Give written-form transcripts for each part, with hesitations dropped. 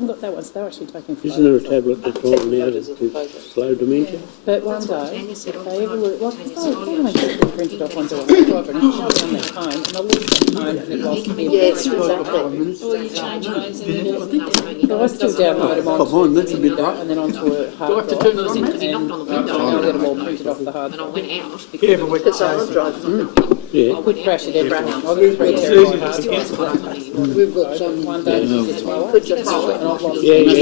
Look, that was, they're actually taking photos. Isn't there a tablet that's rolled out to slow dementia? But one day, if they ever look, well, because they'll make it printed off onto a drive and show it on their phone, and they'll lose their phone and it lost the Yes, exactly. or you change those and So I still download them onto that's a bit the and then onto a hard drive. turn those in because he knocked on the window I'll get them all printed off the hard and I drive. went out Careful with because I was driving. Yeah. I Could went crash out it every and time. I I'll do 3 terabyte hard It's drives. bloody- We've got some. One day it's lower. Could just roll it. And I've lost Yeah, it. yeah,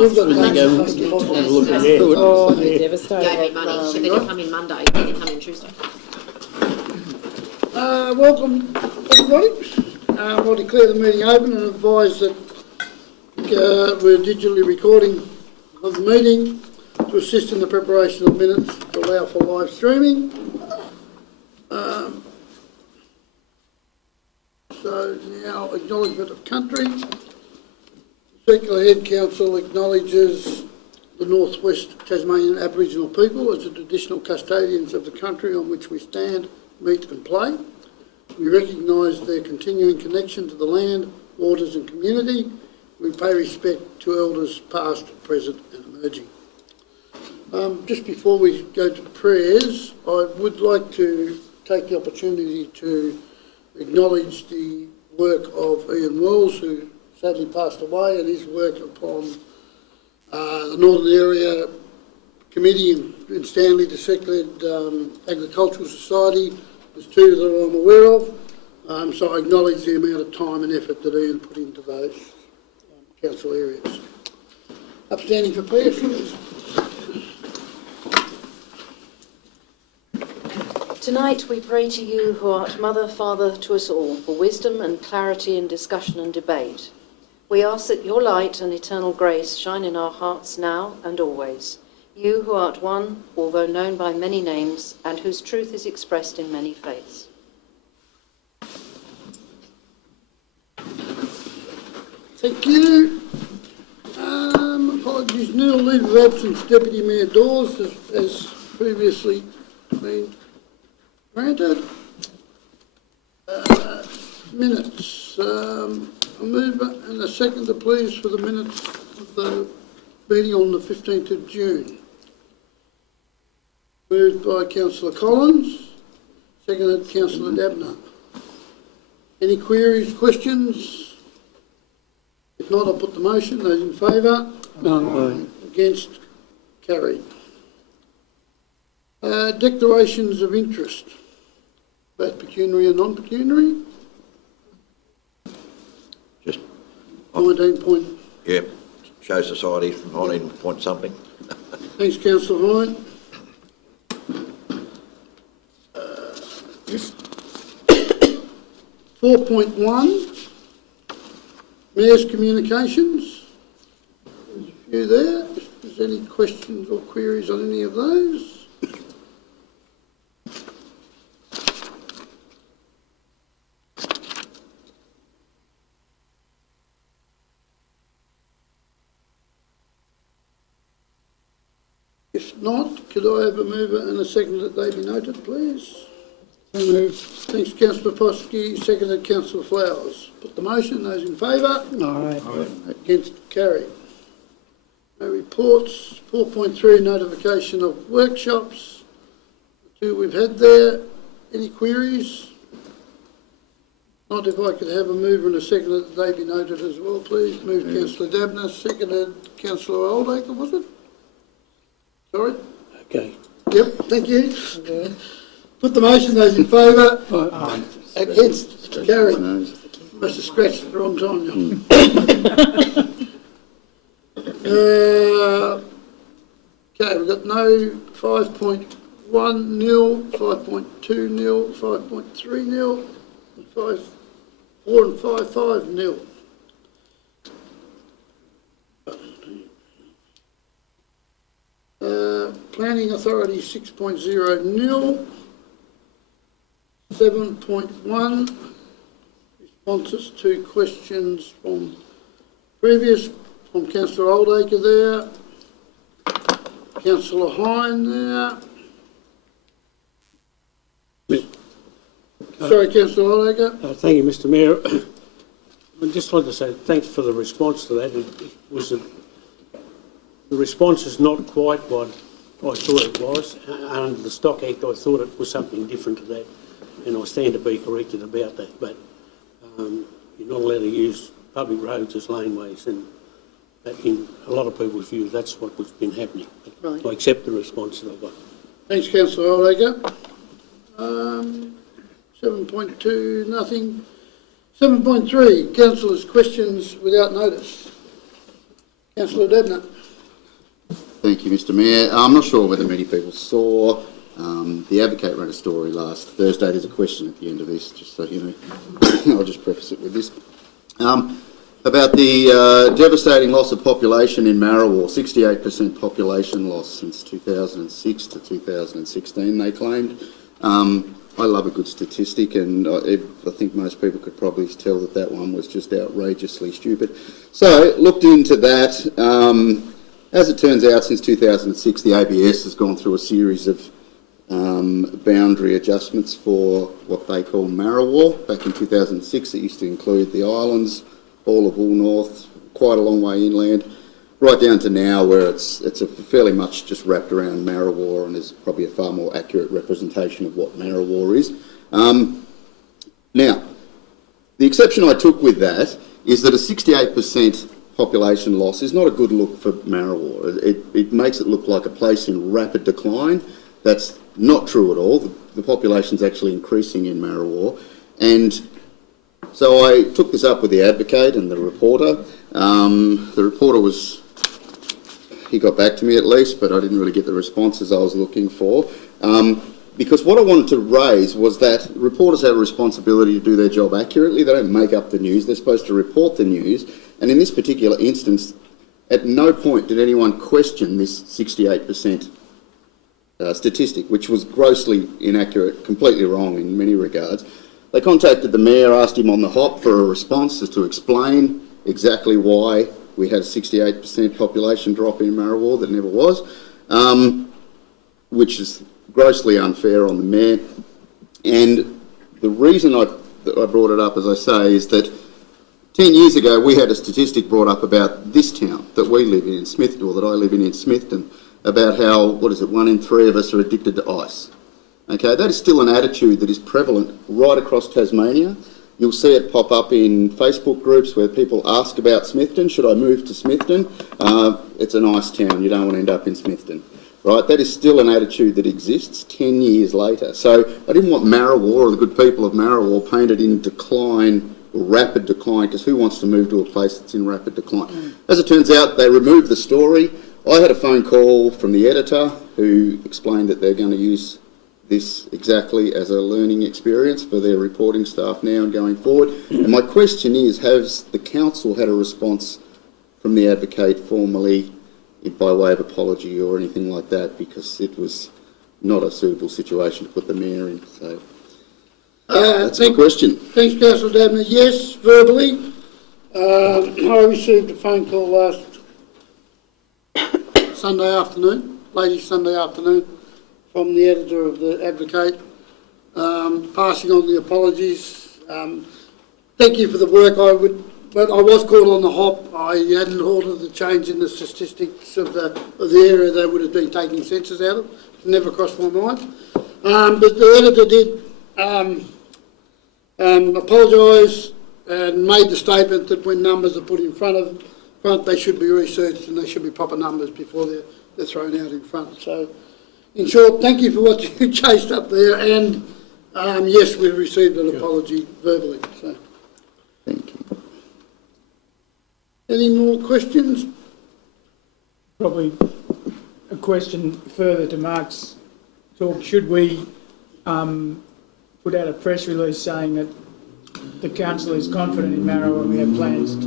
We've got and they go and have a look at it. Oh, they're Gave me devastated. money, so they can come in Monday, they can come in Tuesday. Welcome, everybody. I'll declare the meeting open and advise that we're digitally recording of the meeting to assist in the preparation of minutes to allow for live streaming. So now acknowledgement of country. Circular Head Council acknowledges the North West Tasmanian Aboriginal people as the traditional custodians of the country on which we stand, meet and play. We recognise their continuing connection to the land, waters and community. We pay respect to elders past, present and emerging. Just before we go to prayers, I would like to take the opportunity to acknowledge the work of Ian Wells, who sadly passed away, and his work upon the Northern Area Committee in Stanley, the Circular Agricultural Society. There's two that I'm aware of, so I acknowledge the amount of time and effort that Ian put into those council areas. Upstanding for prayers, please. Tonight we pray to you who art Mother, Father to us all, for wisdom and clarity in discussion and debate. We ask that your light and eternal grace shine in our hearts now and always. You who art one, although known by many names, and whose truth is expressed in many faiths. Thank you. Apologies, Neil, leave of absence, Deputy Mayor Dawes, as previously been granted. Minutes. A mover and a seconder, please, for the minutes of the meeting on the 15th of June. Moved by Councillor Collins, seconded Councillor Dabner. Any queries, questions? If not, I'll put the motion. Those in favour? No. Against? Carried. Declarations of interest, both pecuniary and non-pecuniary. Just, 19 point. yeah, show society, 19 point something. Thanks, Councillor Hine. 4.1, Mayor's Communications. There's a few there. If there's any questions or queries on any of those? If not, could I have a mover and a second that they be noted, please? Moved. Thanks, Councillor Posky. Seconded, Councillor Flowers. Put the motion. Those in favour? Aye. Against? Carried. No reports. 4.3, notification of workshops. The two we've had there. Any queries? Not, if I could have a mover and a second that they be noted as well, please. Moved, Councillor Dabner. Seconded, Councillor Oldacre, was it? Sorry? Okay. Yep, thank you. Put the motion, those in favour? Against? Carried. Must have scratched at the wrong time. Okay, we've got no 5.1 nil, 5.2 nil, 5.3 nil, 5, 4 and 5, 5 nil. Planning Authority 6.0 nil, 7.1 responses to questions from Councillor Oldacre there, Councillor Hine there. Sorry, Councillor Oldacre. Thank you, Mr Mayor. I just wanted to say thanks for the response to that. The response is not quite what I thought it was. Under the Stock Act, I thought it was something different to that, and I stand to be corrected about that. But you're not allowed to use public roads as laneways, and that in a lot of people's views, that's what has been happening. Right. I accept the response that I got. Thanks, councillor Oldacre. 7.2, nothing. 7.3, councillors' questions without notice. Councillor Debner. Thank you, Mr Mayor. I'm not sure whether many people saw the Advocate ran a story last Thursday. There's a question at the end of this, just so you know. I'll just preface it with this. About the devastating loss of population in Marrawar, 68% population loss since 2006 to 2016, they claimed. I love a good statistic, and I think most people could probably tell that that one was just outrageously stupid. So, looked into that. As it turns out, since 2006, the ABS has gone through a series of boundary adjustments for what they call Marrawar. Back in 2006, it used to include the islands, all of Woolnorth, quite a long way inland, right down to now where it's a fairly much just wrapped around Marrawar and is probably a far more accurate representation of what Marrawar is. Now, the exception I took with that is that a 68% population loss is not a good look for Marrawar. It makes it look like a place in rapid decline. That's not true at all. The population's actually increasing in Marrawar. And so I took this up with the Advocate and the reporter. The reporter he got back to me at least, but I didn't really get the responses I was looking for. Because what I wanted to raise was that reporters have a responsibility to do their job accurately. They don't make up the news. They're supposed to report the news. And in this particular instance, at no point did anyone question this 68% statistic, which was grossly inaccurate, completely wrong in many regards. They contacted the Mayor, asked him on the hop for a response as to explain exactly why we had a 68% population drop in Marrawar that never was, which is grossly unfair on the Mayor. And the reason I brought it up, as I say, is that 10 years ago we had a statistic brought up about this town that we live in Smithton, or that I live in Smithton, about how, 1 in 3 of us are addicted to ice. Okay, that is still an attitude that is prevalent right across Tasmania. You'll see it pop up in Facebook groups where people ask about Smithton. Should I move to Smithton? It's a nice town. You don't want to end up in Smithton. Right? That is still an attitude that exists 10 years later. So I didn't want Marrawar or the good people of Marrawar painted in decline, or rapid decline, because who wants to move to a place that's in rapid decline? As it turns out, they removed the story. I had a phone call from the editor who explained that they're going to use this exactly as a learning experience for their reporting staff now and going forward. And my question is, has the council had a response from the Advocate formally by way of apology or anything like that, because it was not a suitable situation to put the Mayor in? So that's my question. Thanks, Councillor Dabney. Yes, verbally. I received a phone call last Sunday afternoon, Sunday afternoon, from the editor of the Advocate, passing on the apologies. Thank you for the work. But I was caught on the hop. I hadn't heard of the change in the statistics of the area they would have been taking census out of. It never crossed my mind. But the editor did apologise and made the statement that when numbers are put in front, they should be researched and they should be proper numbers before they're thrown out in front. So, in short, thank you for what you chased up there, and yes, we've received an apology verbally. So, Thank you. any more questions? Probably a question further to Mark's talk. Should we put out a press release saying that the council is confident in Marrawar and we have plans to,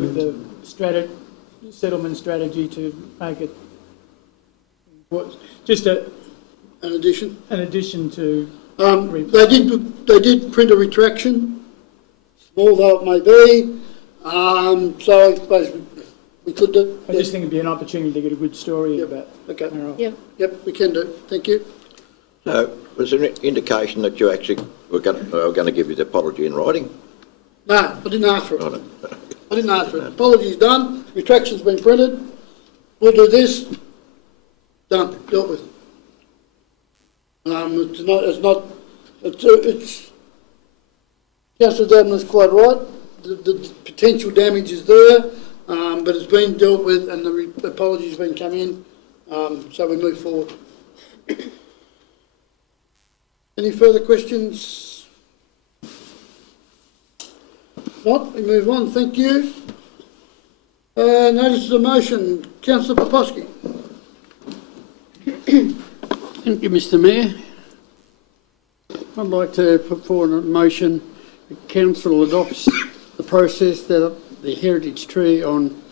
with the settlement strategy, to make it just an addition to. They did print a retraction, small though it may be. So I suppose we could do. I just think it'd be an opportunity to get a good story about Marrawar. Yeah. Yep, we can do. Thank you. Was there an indication that you actually were going to give you the apology in writing? No, I didn't ask for it. I didn't ask for it. Apologies done, retraction's been printed, we'll do this, done, dealt with. It's, Councillor Dabner's quite right, the potential damage is there, but it's been dealt with and the apologies been come in, so we move forward. Any further questions? Not, we move on, thank you. Notice of motion, Councillor Poposky. Thank you, Mr Mayor. I'd like to put forward a motion that Council adopts the process that the heritage tree on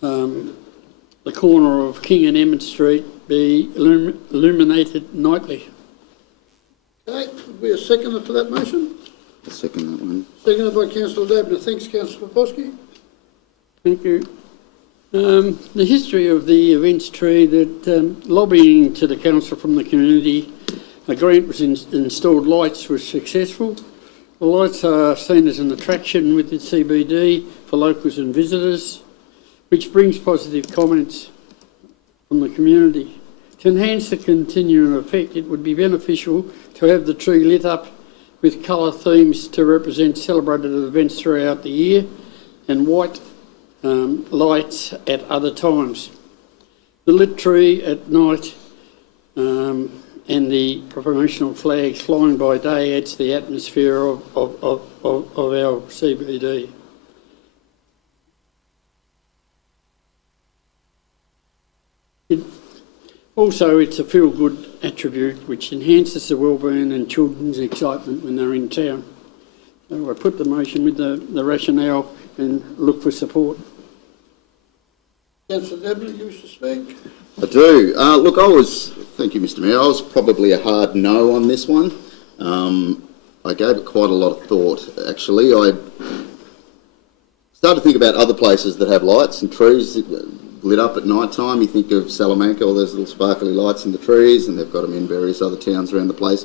the corner of King and Emmett Street be illuminated nightly. Okay, would be a seconder for that motion? I'll second that one. Seconded by Councillor Dabner. Thanks, Councillor Poposky. Thank you. The history of the events tree, that lobbying to the council from the community, a grant was installed, lights was successful. The lights are seen as an attraction with the CBD for locals and visitors, which brings positive comments from the community. To enhance the continuing effect, it would be beneficial to have the tree lit up with colour themes to represent celebrated events throughout the year, and white lights at other times. The lit tree at night and the promotional flags flying by day adds to the atmosphere of our CBD. It's a feel-good attribute which enhances the wellbeing and children's excitement when they're in town. So I put the motion with the rationale and look for support. Councillor Dabner, you wish to speak? I do. Thank you, Mr Mayor, I was probably a hard no on this one. I gave it quite a lot of thought, actually. I started to think about other places that have lights and trees lit up at night time. You think of Salamanca, all those little sparkly lights in the trees, and they've got them in various other towns around the place.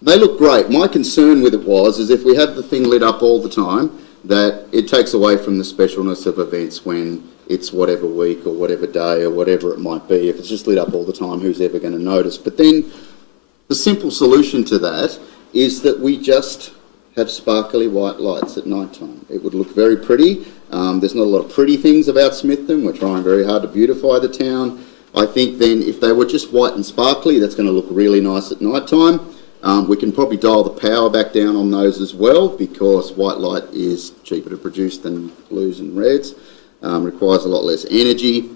They look great. My concern with it is if we have the thing lit up all the time, that it takes away from the specialness of events when it's whatever week or whatever day or whatever it might be. If it's just lit up all the time, who's ever going to notice? But then the simple solution to that is that we just have sparkly white lights at night time. It would look very pretty. There's not a lot of pretty things about Smithton. We're trying very hard to beautify the town. I think then if they were just white and sparkly, that's going to look really nice at night time. We can probably dial the power back down on those as well, because white light is cheaper to produce than blues and reds, requires a lot less energy.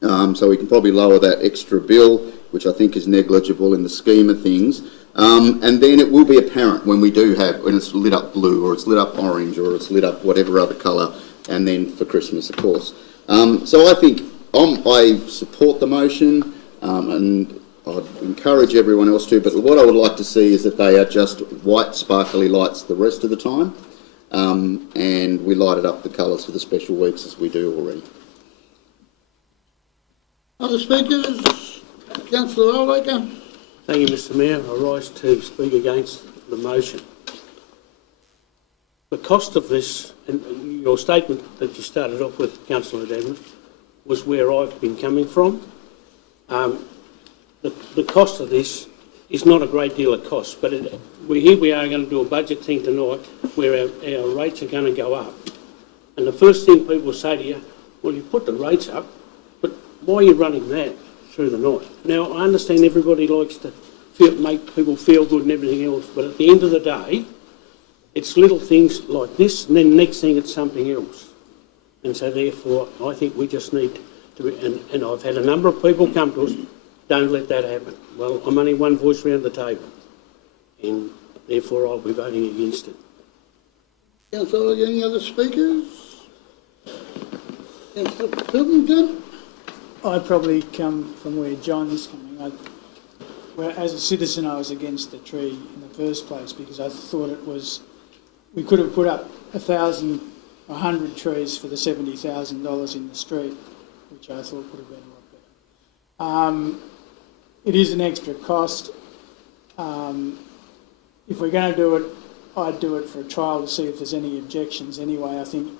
So we can probably lower that extra bill, which I think is negligible in the scheme of things. And then it will be apparent when it's lit up blue, or it's lit up orange, or it's lit up whatever other colour, and then for Christmas, of course. So I think I support the motion, and I'd encourage everyone else to, but what I would like to see is that they are just white sparkly lights the rest of the time, and we light it up the colours for the special weeks as we do already. Other speakers? Councillor Olacre. Thank you, Mr Mayor. I rise to speak against the motion. The cost of this, and your statement that you started off with, Councillor Dabner, was where I've been coming from. The cost of this is not a great deal of cost, but here we are going to do a budget thing tonight where our rates are going to go up. And the first thing people say to you, well, you put the rates up, but why are you running that through the night? Now, I understand everybody likes to make people feel good and everything else, but at the end of the day, it's little things like this, and then the next thing it's something else. And so therefore, I think we just need to, and I've had a number of people come to us, don't let that happen. Well, I'm only one voice around the table, and therefore I'll be voting against it. Councillor, any other speakers? Councillor Pilkington? I probably come from where John is coming. As a citizen, I was against the tree in the first place because I thought we could have put up 100 trees for the $70,000 in the street, which I thought would have been a lot better. It is an extra cost. If we're going to do it I'd do it for a trial to see if there's any objections anyway. I think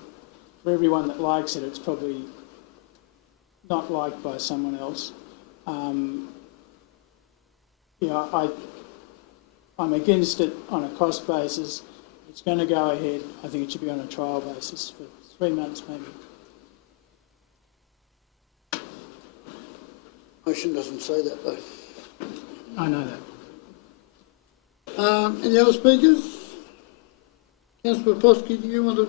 for everyone that likes it, it's probably not liked by someone else. I'm against it on a cost basis. If it's going to go ahead, I think it should be on a trial basis for 3 months maybe. Motion doesn't say that though. I know that. Any other speakers? Councillor Poski, do you want to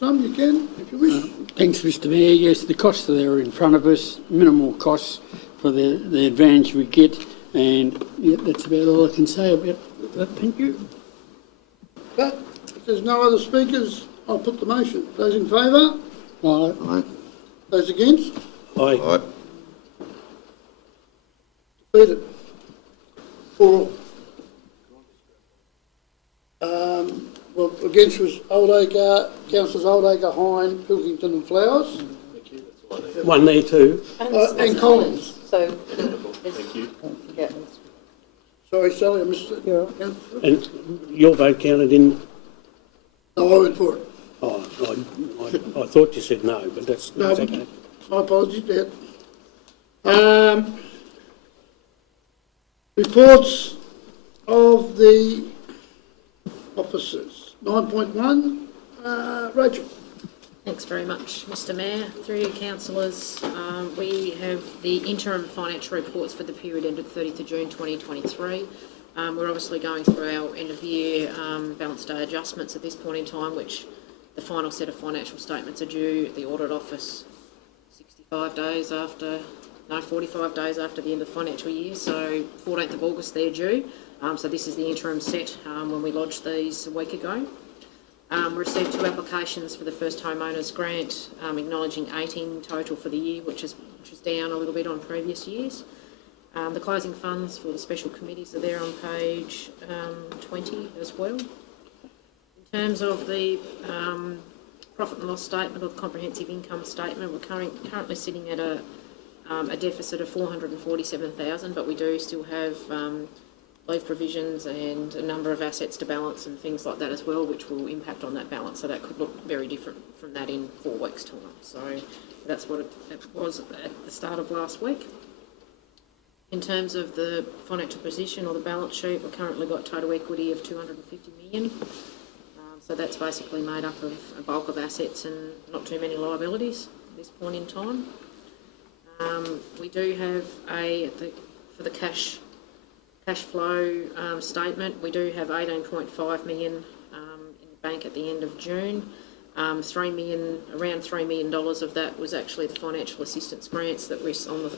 some? You can, if you wish. Thanks, Mr Mayor. Yes, the costs are there in front of us, minimal costs for the advantage we get, and yeah, that's about all I can say about that. Thank you. Okay, if there's no other speakers, I'll put the motion. Those in favour? Aye. Aye. Those against? Aye. Aye. Defeated. 4 all. Well, against was Oldacre, councillors Oldacre, Hine, Pilkington and Flowers. One there too. And Collins. So, Thank you. yeah. Sorry, Sally, I missed it. You're And your vote counted in? No, I went for it. Oh, I thought you said no, but that's okay. My apologies, Dad. Reports of the officers. 9.1, Rachel. Thanks very much, Mr Mayor. Through you, councillors, we have the interim financial reports for the period ended 30th of June 2023. We're obviously going through our end of year balance day adjustments at this point in time, which the final set of financial statements are due at the Audit Office 45 days after the end of the financial year, so 14th of August they're due. So this is the interim set when we lodged these a week ago. We received 2 applications for the first homeowners grant, acknowledging 18 total for the year, which is down a little bit on previous years. The closing funds for the special committees are there on page 20 as well. In terms of the profit and loss statement or the comprehensive income statement, we're currently sitting at a deficit of 447,000, but we do still have leave provisions and a number of assets to balance and things like that as well, which will impact on that balance. So that could look very different from that in 4 weeks' time. So that's what it was at the start of last week. In terms of the financial position or the balance sheet, we've currently got total equity of 250 million. So that's basically made up of a bulk of assets and not too many liabilities at this point in time. We do have for the cash flow statement, we do have 18.5 million in the bank at the end of June. Around $3 million of that was actually the financial assistance grants that we, on the, I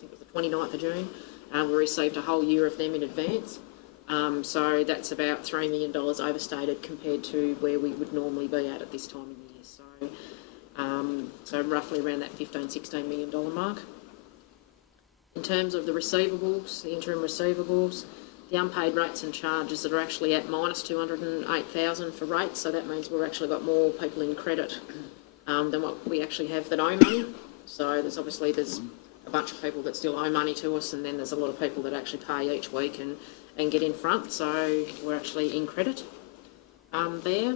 think it was the 29th of June, we received a whole year of them in advance. So that's about $3 million overstated compared to where we would normally be at this time of year. So roughly around that $15-16 million mark. In terms of the receivables, the interim receivables, the unpaid rates and charges that are actually at minus 208,000 for rates, so that means we've actually got more people in credit than what we actually have that owe money. So there's a bunch of people that still owe money to us, and then there's a lot of people that actually pay each week and get in front, so we're actually in credit there.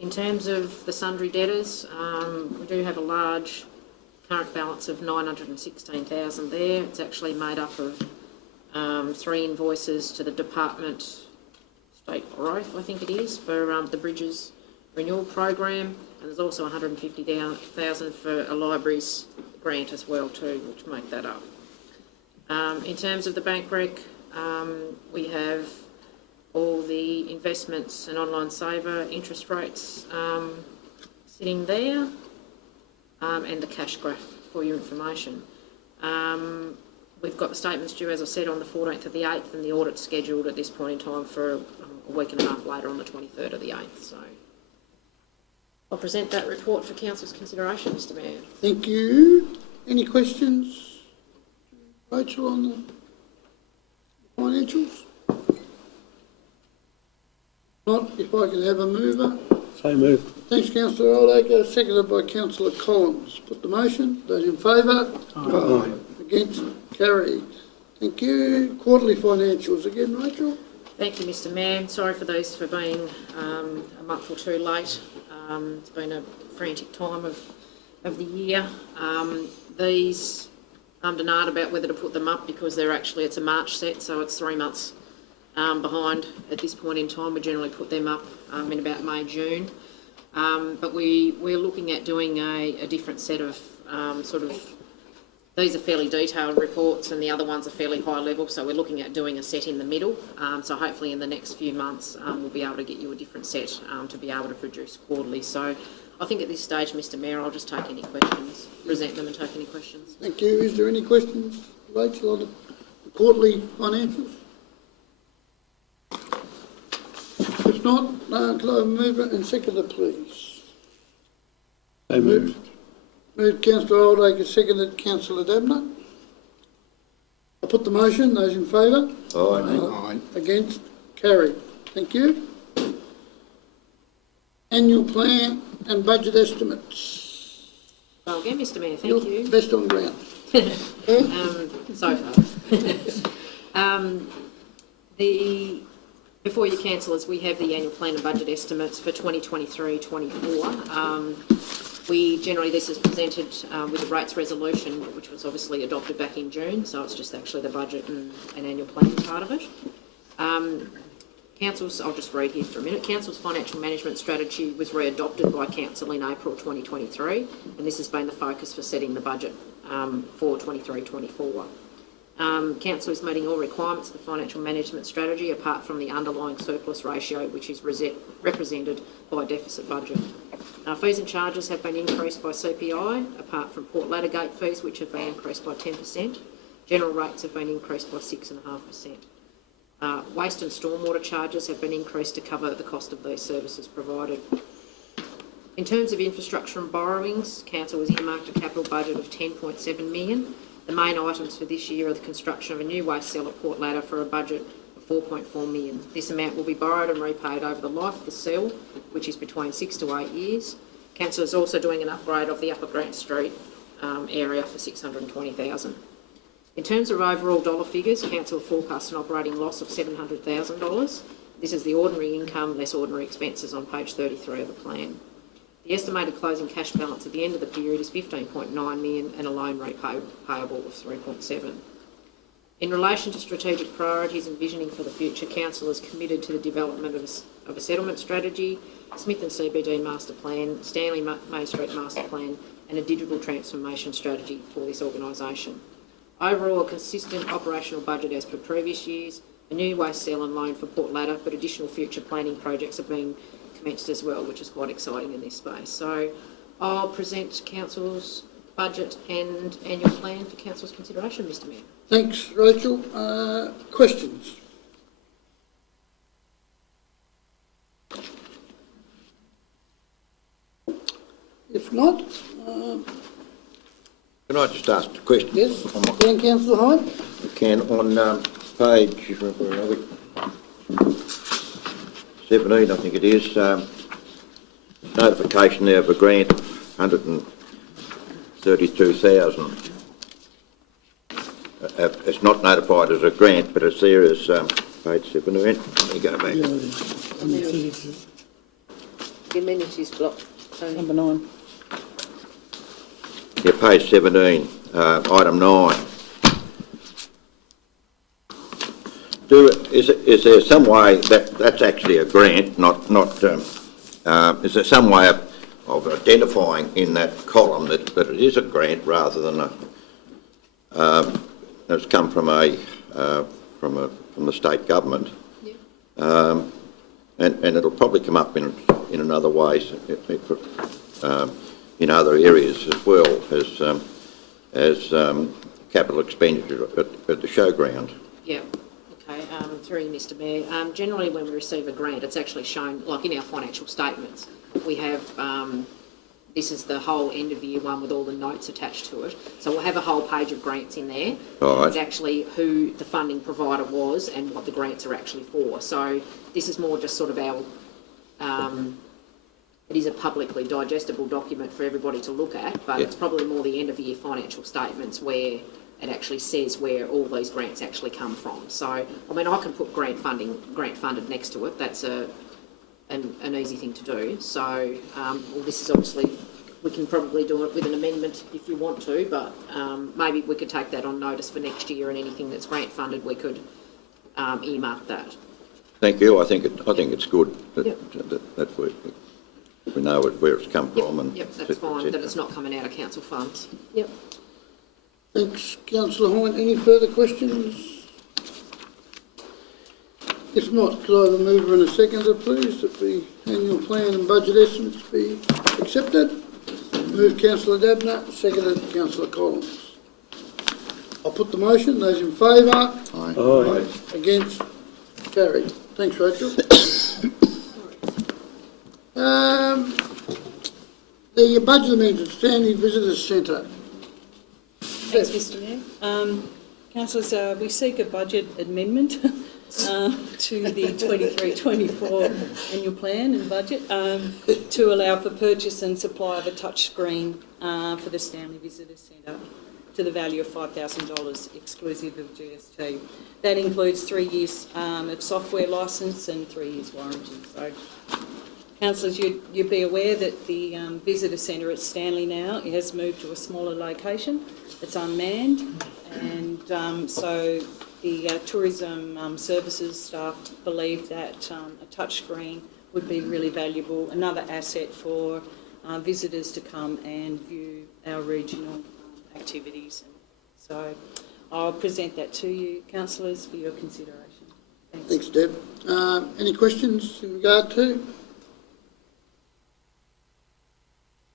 In terms of the sundry debtors, we do have a large current balance of 916,000 there. It's actually made up of 3 invoices to the Department State Growth, I think it is, for the Bridges Renewal Program, and there's also 150,000 for a libraries grant as well too, which make that up. In terms of the bank rec, we have all the investments and online saver interest rates sitting there, and the cash graph for your information. We've got the statements due, as I said, on the 14th of the 8th, and the audit's scheduled at this point in time for a week and a half later on the 23rd of the 8th. So I'll present that report for Council's consideration, Mr Mayor. Thank you. Any questions, Rachel, on the financials? Not, if I can have a mover. So moved. Thanks, Councillor Oldacre, seconded by Councillor Collins. Put the motion. Those in favour? Aye. Against? Carried. Thank you. Quarterly financials again, Rachel. Thank you, Mr Mayor. Sorry for those for being a month or two late. It's been a frantic time of the year. These, I'm denied about whether to put them up because it's a March set, so it's 3 months behind at this point in time. We generally put them up in about May, June. But we're looking at doing a different set of these are fairly detailed reports and the other ones are fairly high level, so we're looking at doing a set in the middle. So hopefully in the next few months we'll be able to get you a different set to be able to produce quarterly. So I think at this stage, Mr Mayor, I'll just take any questions, present them and take any questions. Thank you. Is there any questions, Rachel, on the quarterly financials? If not, could I have a mover and seconder, please? So moved. Moved Councillor Oldacre, seconded Councillor Dabney. I put the motion. Those in favour? Aye. Against? Carried. Thank you. Annual plan and budget estimates. Well, again, Mr Mayor, thank You're you. best on ground. So far. Before you councillors, we have the annual plan and budget estimates for 2023-24. This is presented with the rates resolution, which was obviously adopted back in June, so it's just actually the budget and annual plan part of it. Council's, I'll just read here for a minute. Council's financial management strategy was readopted by Council in April 2023, and this has been the focus for setting the budget for 23-24. Council is meeting all requirements of the financial management strategy apart from the underlying surplus ratio, which is represented by deficit budget. Fees and charges have been increased by CPI, apart from Port Ladder Gate fees, which have been increased by 10%. General rates have been increased by 6.5%. Waste and stormwater charges have been increased to cover the cost of these services provided. In terms of infrastructure and borrowings, Council has earmarked a capital budget of $10.7 million. The main items for this year are the construction of a new waste cell at Port Ladder for a budget of $4.4 million. This amount will be borrowed and repaid over the life of the cell, which is between 6 to 8 years. Council is also doing an upgrade of the Upper Grant Street area for $620,000. In terms of overall dollar figures, Council forecasts an operating loss of $700,000. This is the ordinary income less ordinary expenses on page 33 of the plan. The estimated closing cash balance at the end of the period is $15.9 million and a loan repayable of $3.7 million. In relation to strategic priorities and visioning for the future, Council is committed to the development of a settlement strategy, Smith and CBD master plan, Stanley Main Street master plan and a digital transformation strategy for this organisation. Overall, a consistent operational budget as per previous years, a new waste cell and loan for Port Ladder, but additional future planning projects are being commenced as well, which is quite exciting in this space. So I'll present Council's budget and annual plan for Council's consideration, Mr Mayor. Thanks, Rachel. Questions? If not, Can I just ask a question? yes, then Councillor Hyde. Can on page, where are we? 17, I think it is, notification there of a grant of $132,000. It's not notified as a grant, but it's there as page 17. Let me go back. The amenities block. Number 9. Yeah, page 17, item 9. Is there some way that's actually a grant, is there some way of identifying in that column that it is a grant rather than it's come from from the state government? Yeah. And it'll probably come up in another ways in other areas as well as capital expenditure at the showground. Yeah. Okay, through you, Mr Mayor. Generally when we receive a grant, it's actually shown, like in our financial statements, we have, this is the whole end of year one with all the notes attached to it. So we'll have a whole page of grants in there. Right. It's actually who the funding provider was and what the grants are actually for. So this is more just sort of our, it is a publicly digestible document for everybody to look at, but it's probably more the end of year financial statements where it actually says where all these grants actually come from. So, I mean, I can put grant funded next to it. That's an easy thing to do. So, well, this is obviously, we can probably do it with an amendment if you want to, but maybe we could take that on notice for next year, and anything that's grant funded, we could earmark that. Thank you. I think it's good that, Yep. that we know where it's come from. And Yep, that's fine, that it's not coming out of council funds. Yep. Thanks, councillor Hine. Any further questions? If not, could I have a mover and a seconder, please, that the annual plan and budget estimates be accepted? Moved councillor Dabner, seconded councillor Collins. I'll put the motion. Those in favour? Aye. Against? Carried. Thanks, Rachel. The budget amendment, Stanley Visitors Centre. Thanks, Mr Mayor. Councillors, we seek a budget amendment to the 23-24 annual plan and budget to allow for purchase and supply of a touchscreen for the Stanley Visitors Centre to the value of $5,000 exclusive of GST. That includes 3 years of software licence and 3 years warranty. So, councillors, you'd be aware that the visitor centre at Stanley now has moved to a smaller location. It's unmanned, and so the tourism services staff believe that a touchscreen would be really valuable, another asset for visitors to come and view our regional activities. So I'll present that to you, councillors, for your consideration. Thanks. Thanks, Deb. Any questions in regard to?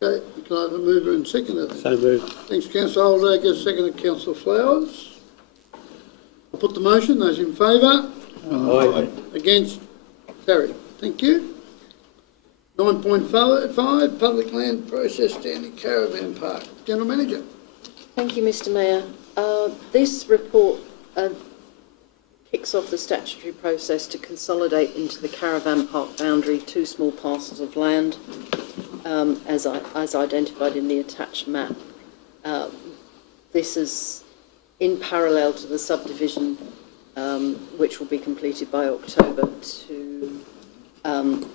Okay, can I have a mover and seconder? So moved. Thanks, councillor Holdaker, seconded councillor Flowers. I'll put the motion. Those in favour? Aye. Against? Carried. Thank you. 9.5, Public Land Process Stanley Caravan Park. General Manager. Thank you, Mr Mayor. This report kicks off the statutory process to consolidate into the caravan park boundary 2 small parcels of land, as identified in the attached map. This is in parallel to the subdivision, which will be completed by October, to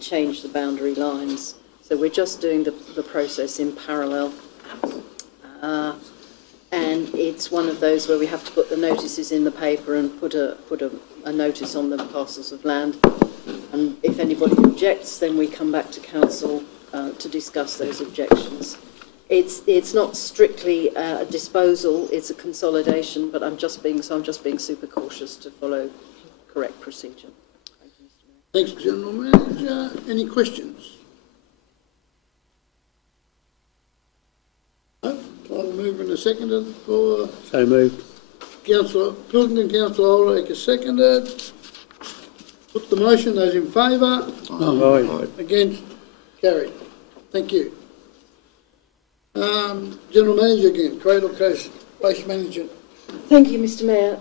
change the boundary lines. So we're just doing the process in parallel. And it's one of those where we have to put the notices in the paper and put a notice on the parcels of land. And if anybody objects, then we come back to council to discuss those objections. It's not strictly a disposal; it's a consolidation. But I'm just being super cautious to follow correct procedure. Thank you, Mr. Mayor. Thanks, General Manager. Any questions? No? I'll move in a seconder for So moved. councillor Pilkington, councillor Holdaker, seconded. Put the motion. Those in favour? Aye. Against? Carried. Thank you. General Manager again, Cradle Coast Waste Management. Thank you, Mr Mayor.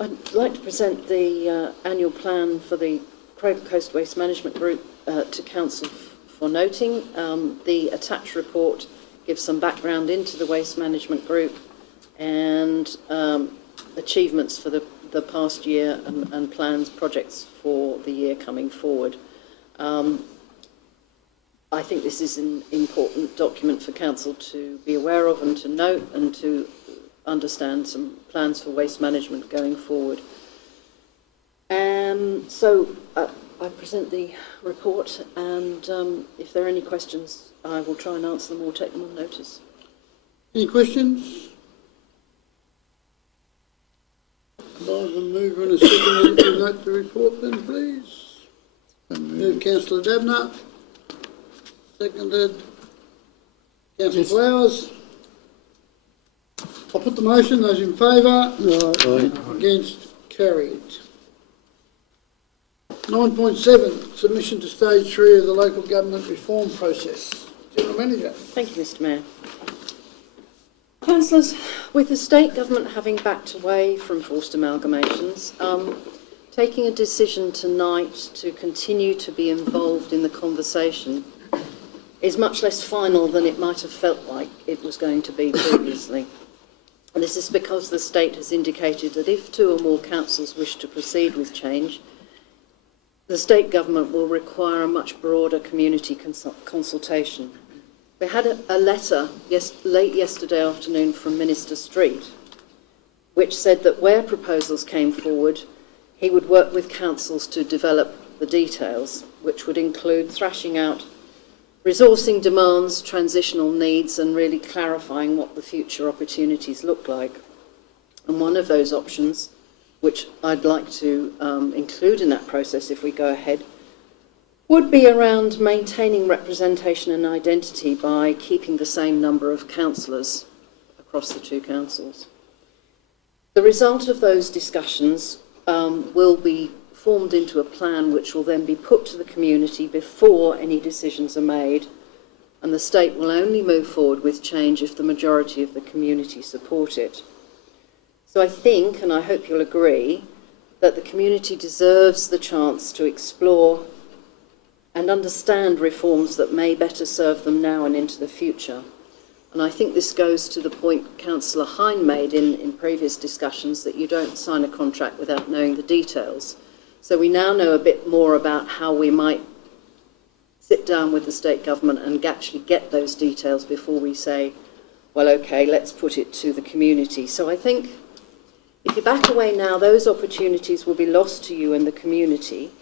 I'd like to present the annual plan for the Cradle Coast Waste Management Group to Council for noting. The attached report gives some background into the Waste Management Group and achievements for the past year and plans, projects for the year coming forward. I think this is an important document for Council to be aware of and to note and to understand some plans for waste management going forward. So I present the report, and if there are any questions, I will try and answer them or take them on notice. Any questions? Could I have a mover and a seconder to note the report then, please? Move councillor Dabner. Seconded councillor Flowers. I'll put the motion. Those in favour? Aye. Against? Carried. 9.7, submission to stage 3 of the local government reform process. General Manager. Thank you, Mr Mayor. Councillors, with the state government having backed away from forced amalgamations, taking a decision tonight to continue to be involved in the conversation is much less final than it might have felt like it was going to be previously. And this is because the state has indicated that if 2 or more councils wish to proceed with change, the state government will require a much broader community consultation. We had a letter late yesterday afternoon from Minister Street, which said that where proposals came forward, he would work with councils to develop the details, which would include thrashing out resourcing demands, transitional needs, and really clarifying what the future opportunities look like. And one of those options, which I'd like to include in that process if we go ahead, would be around maintaining representation and identity by keeping the same number of councillors across the 2 councils. The result of those discussions will be formed into a plan which will then be put to the community before any decisions are made, and the state will only move forward with change if the majority of the community support it. So I think, and I hope you'll agree, that the community deserves the chance to explore and understand reforms that may better serve them now and into the future. And I think this goes to the point Councillor Hine made in previous discussions, that you don't sign a contract without knowing the details. So we now know a bit more about how we might sit down with the state government and actually get those details before we say, well, okay, let's put it to the community. So I think if you back away now, those opportunities will be lost to you and the community.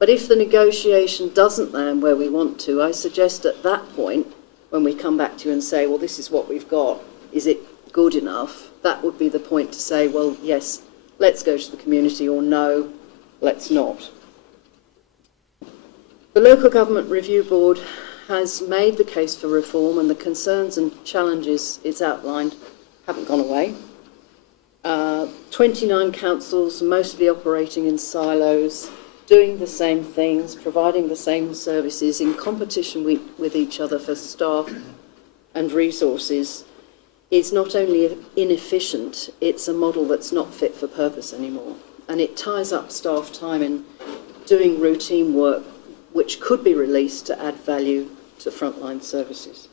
But if the negotiation doesn't land where we want to, I suggest at that point, when we come back to you and say, well, this is what we've got, is it good enough? That would be the point to say, well, yes, let's go to the community, or no, let's not. The Local Government Review Board has made the case for reform, and the concerns and challenges it's outlined haven't gone away. 29 councils, mostly operating in silos, doing the same things, providing the same services in competition with each other for staff and resources, is not only inefficient, it's a model that's not fit for purpose anymore. And it ties up staff time in doing routine work which could be released to add value to frontline services.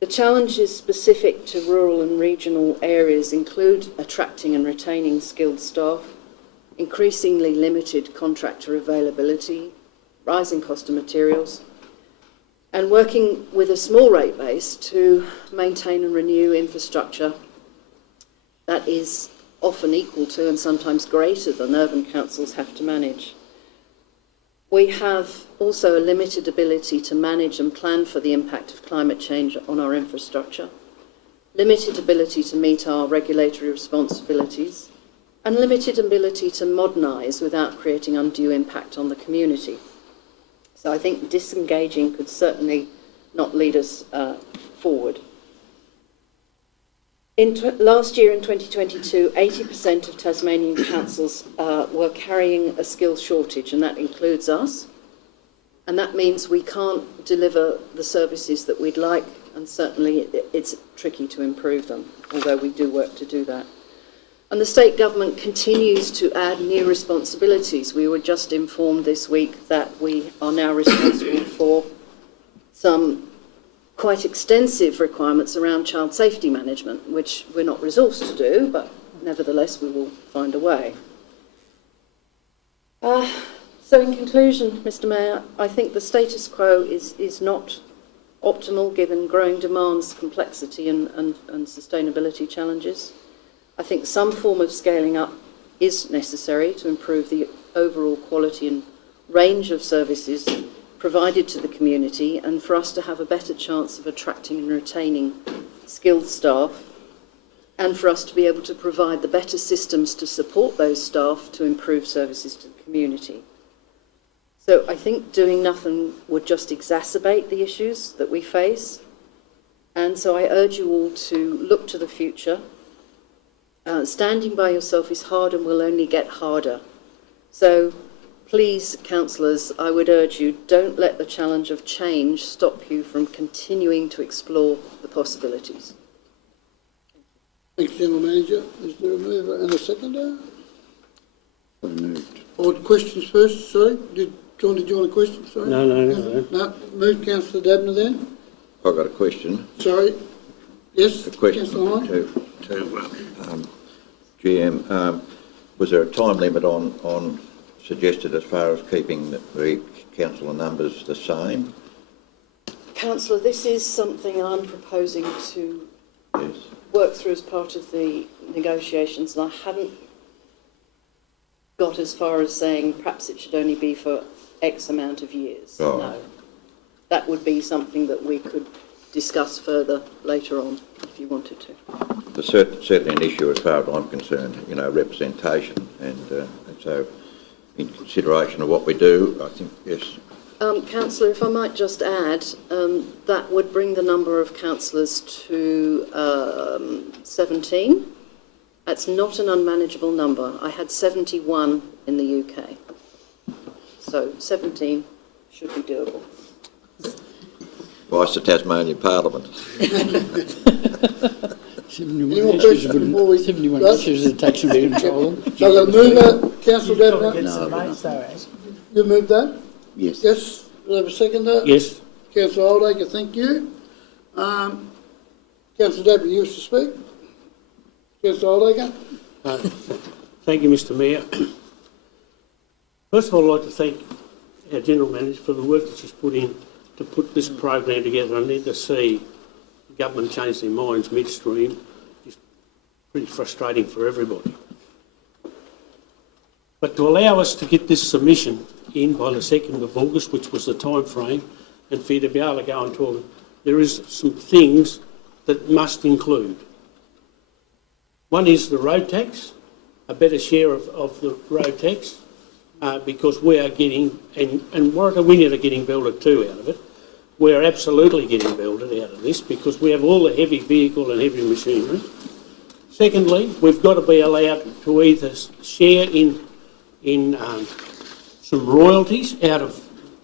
The challenges specific to rural and regional areas include attracting and retaining skilled staff, increasingly limited contractor availability, rising cost of materials, and working with a small rate base to maintain and renew infrastructure that is often equal to and sometimes greater than urban councils have to manage. We have also a limited ability to manage and plan for the impact of climate change on our infrastructure, limited ability to meet our regulatory responsibilities, and limited ability to modernise without creating undue impact on the community. So I think disengaging could certainly not lead us forward. Last year in 2022, 80% of Tasmanian councils were carrying a skills shortage, and that includes us. And that means we can't deliver the services that we'd like, and certainly it's tricky to improve them, although we do work to do that. And the state government continues to add new responsibilities. We were just informed this week that we are now responsible for some quite extensive requirements around child safety management, which we're not resourced to do, but nevertheless we will find a way. So in conclusion, Mr Mayor, I think the status quo is not optimal given growing demands, complexity and sustainability challenges. I think some form of scaling up is necessary to improve the overall quality and range of services provided to the community, and for us to have a better chance of attracting and retaining skilled staff, and for us to be able to provide the better systems to support those staff to improve services to the community. So I think doing nothing would just exacerbate the issues that we face, and so I urge you all to look to the future. Standing by yourself is hard and will only get harder. So please, councillors, I would urge you, don't let the challenge of change stop you from continuing to explore the possibilities. Thanks, General Manager. Is there a mover and a seconder? So moved. Or questions first, sorry? John, did you want a question? Sorry. No. No, move Councillor Dabner then. I've got a question. Sorry. Yes, A question Councillor Hine. to GM, was there a time limit on suggested as far as keeping the councillor numbers the same? Councillor, this is something I'm proposing to Yes. work through as part of the negotiations, and I hadn't got as far as saying perhaps it should only be for X amount of years. Right. No. That would be something that we could discuss further later on, if you wanted to. There's certainly an issue as far as I'm concerned, representation, and so in consideration of what we do, I think, yes. Councillor, if I might just add, that would bring the number of councillors to 17. That's not an unmanageable number. I had 71 in the UK. So 17 should be doable. Vice the Tasmanian Parliament. 71 Any more issues questions wouldn't- before we 71 vote? issues that takes some control. So I'm going to move that, councillor Davenport, Get some votes though, Ash. you move that? Yes. Yes, do I have a seconder? Yes. Councillor Oldacre, thank you. Councillor Davenport, you wish to speak? Councillor Oldacre? Thank you, Mr Mayor. First of all, I'd like to thank our General Manager for the work that she's put in to put this program together. I need to see the government change their minds midstream. It's pretty frustrating for everybody. But to allow us to get this submission in by the 2nd of August, which was the time frame, and for you to be able to go and talk, there is some things that must include. One is the road tax, a better share of the road tax, because we are getting, and Warrata Wynyard are getting belted too out of it. We're absolutely getting belted out of this because we have all the heavy vehicle and heavy machinery. Secondly, we've got to be allowed to either share in some royalties out of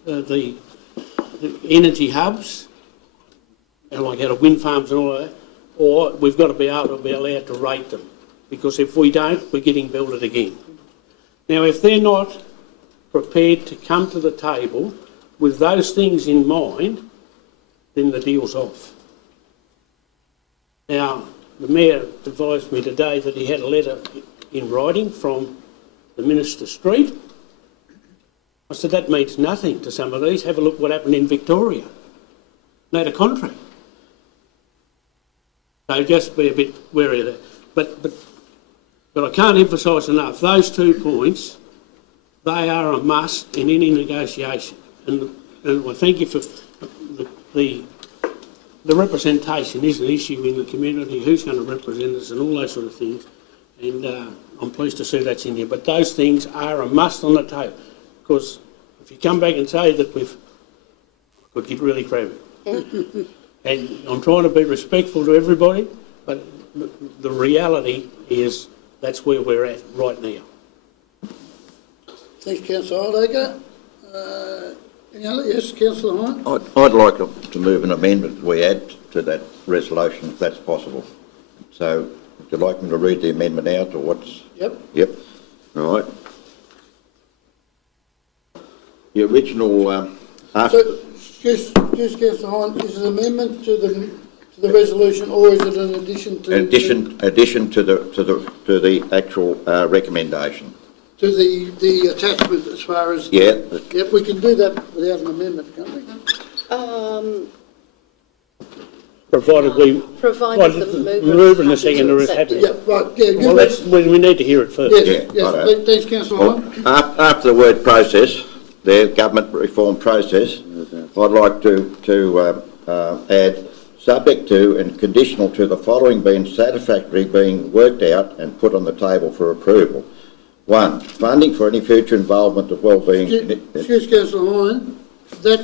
the energy hubs, and like out of wind farms and all of that, or we've got to be able to be allowed to rate them, because if we don't, we're getting belted again. Now, if they're not prepared to come to the table with those things in mind, then the deal's off. Now, the Mayor advised me today that he had a letter in writing from the Minister Street. I said, that means nothing to some of these. Have a look what happened in Victoria. They had a contract. So just be a bit wary of that. But I can't emphasise enough, those 2 points, they are a must in any negotiation. And I thank you for the representation is an issue in the community, who's going to represent us and all those sort of things. And I'm pleased to see that's in here. But those things are a must on the table, because if you come back and say that I could get really crabby. And I'm trying to be respectful to everybody, but the reality is that's where we're at right now. Thanks, Councillor Oldacre. Any other? Yes, Councillor Hine? I'd like to move an amendment we add to that resolution, if that's possible. So, would you like me to read the amendment out, or what's... Yep. Yep. All right. The original... So, excuse Councillor Hine, is it an amendment to the resolution, or is it an addition to... addition to the actual recommendation. To the attachment as far as... Yeah. Yep, we can do that without an amendment, can't we? Provided we... Provided the mover and the happy to seconder is accept happy. it. Yeah, right, yeah. Well, that's, we need to hear it first. Yes, Yeah, righto. yes, thanks, Councillor Hine. Well, after the word process, the government reform process, I'd like to add, subject to and conditional to the following being satisfactorily being worked out and put on the table for approval. 1, funding for any future involvement of wellbeing... Excuse Councillor Hine, that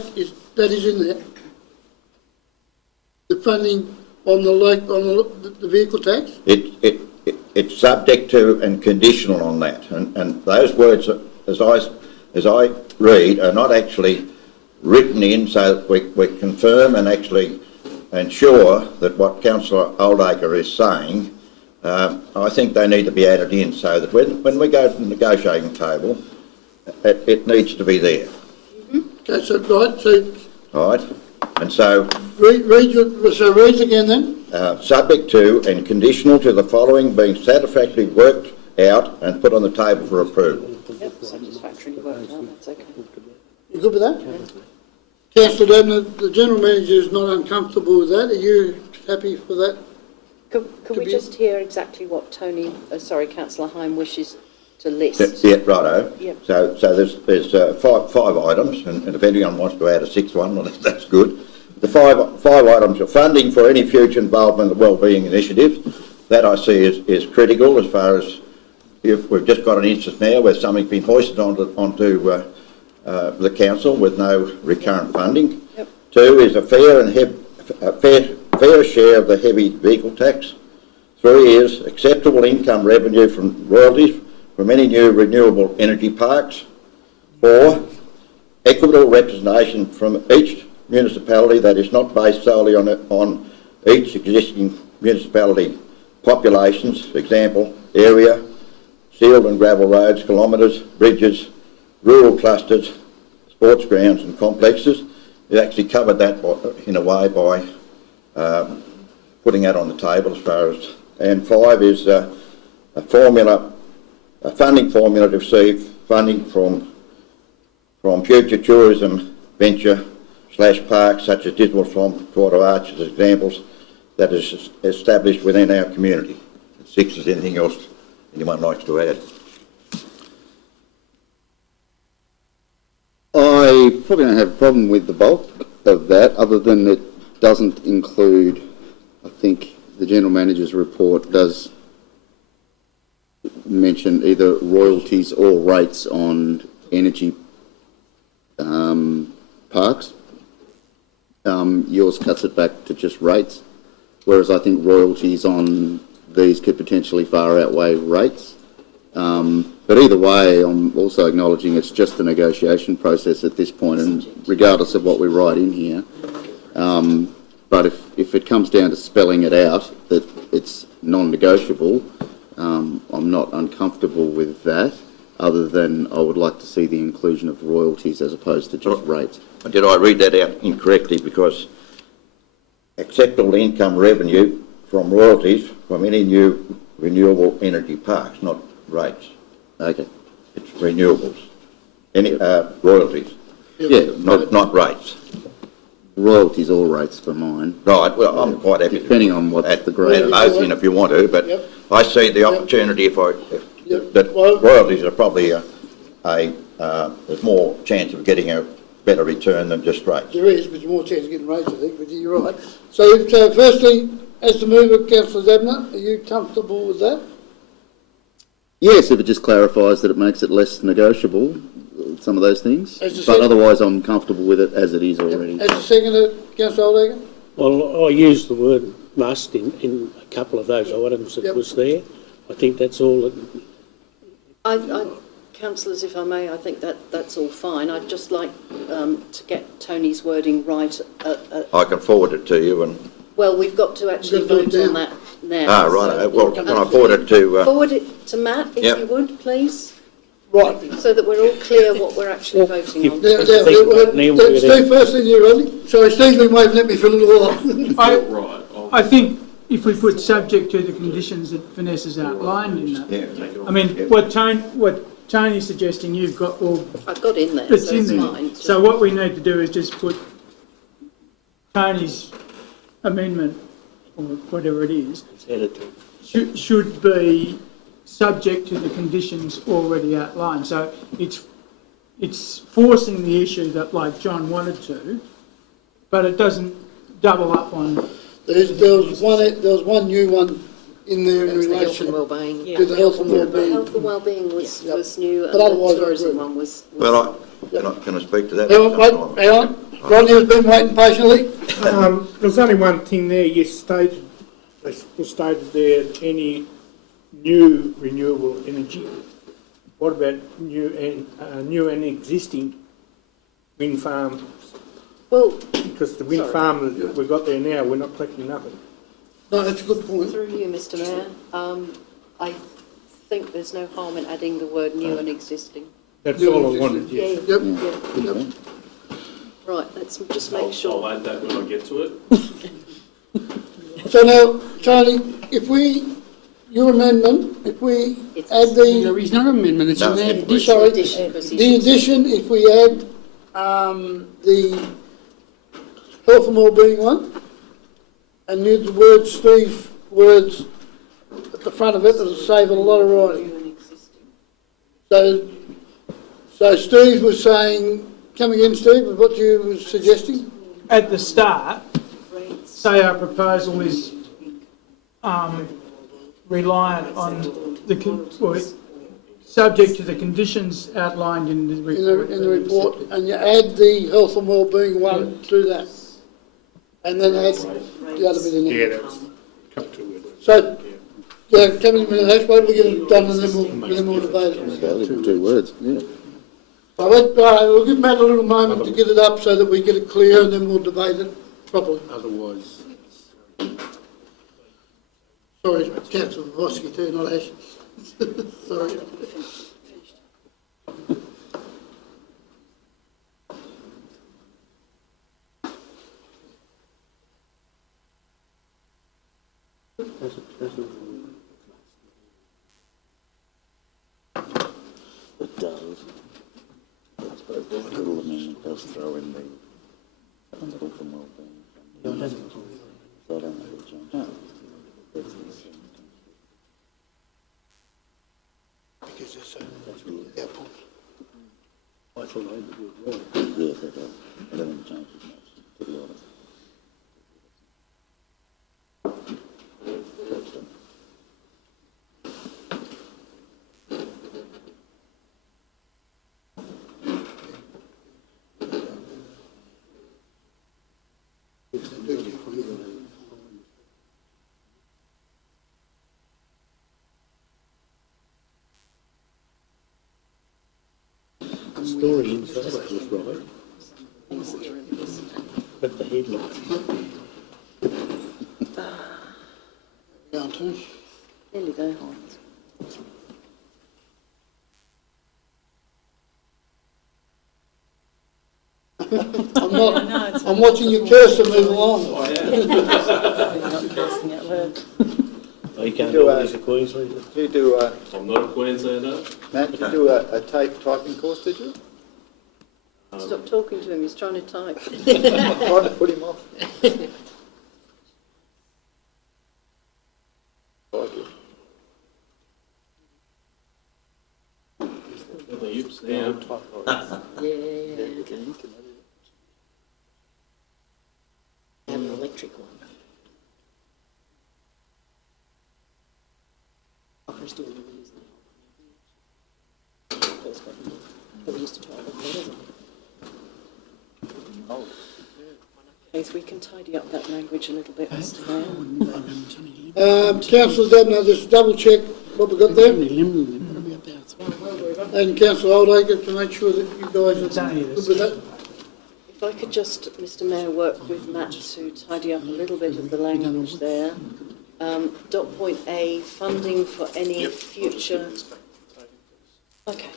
is in there. The funding on the vehicle tax? It's subject to and conditional on that, and those words, as I read, are not actually written in, so that we confirm and actually ensure that what Councillor Oldacre is saying, I think they need to be added in, so that when we go to the negotiating table, it needs to be there. Okay, so, right, so All right? And so, Read again then. subject to and conditional to the following being satisfactorily worked out and put on the table for approval. Yep, satisfactorily worked out, that's okay. You good with that? Councillor Dabney, the General Manager is not uncomfortable with that. Are you happy for that? Could we be- just hear exactly what Councillor Hine wishes to list? Yeah, righto. Yeah. So there's five items, and if anyone wants to add a sixth one, well, that's good. The five items are funding for any future involvement in the wellbeing initiatives. That I see is critical as far as if we've just got an instance now where something's been hoisted onto the council with no recurrent funding. Yep. Two is a fair share of the heavy vehicle tax. Three is acceptable income revenue from royalties from any new renewable energy parks. Four, equitable representation from each municipality that is not based solely on each existing municipality populations, for example, area, sealed and gravel roads, kilometres, bridges, rural clusters, sports grounds and complexes. We actually covered that in a way by putting that on the table as far as... And five is a funding formula to receive funding from future tourism venture / parks such as Dismal Swamp, Torto Arch as examples that is established within our community. Six is anything else anyone likes to add. I probably don't have a problem with the bulk of that, other than it doesn't include, I think the General Manager's report does mention either royalties or rates on energy parks. Yours cuts it back to just rates, whereas I think royalties on these could potentially far outweigh rates. But either way, I'm also acknowledging it's just a negotiation process at this point, and regardless of what we write in here. But if it comes down to spelling it out, that it's non-negotiable, I'm not uncomfortable with that, other than I would like to see the inclusion of royalties as opposed to just rates. Did I read that out incorrectly? Because acceptable income revenue from royalties from any new renewable energy parks, not rates. Okay. It's renewables. Any royalties, Yeah, not rates. royalties or rates for mine, Right, well, I'm quite happy to depending on what add the grade both is. in if you want to, but Yep. I see the opportunity Yep. that Well- royalties are probably there's more chance of getting a better return than just rates. There is, but you're more chance of getting rates, I think, but you're right. So firstly, as the mover, Councillor Dabney, are you comfortable with that? Yes, if it just clarifies that it makes it less negotiable, some of those things. As you But said- otherwise, I'm comfortable with it as it is already. As a seconder, Councillor Oldacre? Well, I used the word must in a couple of those items that Yep. was there. I think that's all that... Councillors, if I may, I think that's all fine. I'd just like to get Tony's wording right. I can forward it to you and... Well, we've got to actually You've got to vote do it on that now. right, well, can I forward it to... Forward it to Matt, if Yep. you would, please, Right. so that we're all clear what we're actually voting on. Steve, first thing you, Rodney. Sorry, Steve's been waving at me for a little while. I think if we put subject to the conditions that Vanessa's outlined in that, Yeah, take it I mean, what Tony's suggesting, you've got all, I've got in there, it's so in it's there. fine. It's So what we need to do is just put Tony's amendment, or whatever it is, should be subject to the conditions already outlined. So it's forcing the issue that, like John wanted to, but it doesn't double up on... There was one new one in there in That was the health and relation wellbeing. to the health and The wellbeing. health and wellbeing was new, and But otherwise, the tourism I agree. one was... Well, can I speak to that? Hang on. Rodney has been waiting patiently. There's only one thing there. You stated there any new renewable energy. What about new and existing wind farms? Well, Because the wind farm that we've got there now, we're not collecting nothing. No, that's a good point. through you, Mr Mayor, I think there's no harm in adding the word new and existing. That's all I wanted, yes. Yep. Yeah. Right, let's just make I'll sure. add that when I get to it. So now, Charlie, if we, your amendment, if we add the, There is no amendment, it's No, an it's addition. sorry, Addition, because the addition, if we add the health and wellbeing one, and use the word Steve words at the front of it, it'll save a lot of writing. So Steve was saying, come again, Steve, with what you were suggesting? At the start, say our proposal is reliant on subject to the conditions outlined in the report. In the report, and you add the health and wellbeing one to that, and then add the other bit in there. Yeah, that's come to it. So, yeah, come in a minute, Ash, wait till we get it done and then we'll debate it. Valid, 2 words, yeah. All right, we'll give Matt a little moment to get it up so that we get it clear and then we'll debate it properly. Otherwise, Sorry, Councillor Voski too, not Ash. Sorry. It does. I suppose the little amendment does throw in the health and wellbeing. So I don't know what to change. Because it's our point. I thought I had the word right. Yeah, that does. I don't want to change it much, to be honest. The story inside it was right, but the headline. Down to. There you go. I'm watching your cursor move along. You can't do it as a Queenslander. Do you do a, I'm not a Queenslander. Matt, did you do a typing course, did you? Stop talking to him, he's trying to type. I'm trying to put him off. Like it. Well, the yips now. Yeah, okay. Have an electric one. I was doing the reason. First one, but we used to type it better. Oh, Case we can tidy up that language a little bit, Mr. Mayor. Councillor Debner, just double check what we've got there. And Councillor Oldacre to make sure that you guys are good with that. If I could just, Mr. Mayor, work with Matt to tidy up a little bit of the language there. Dot point A, funding for any future. Okay.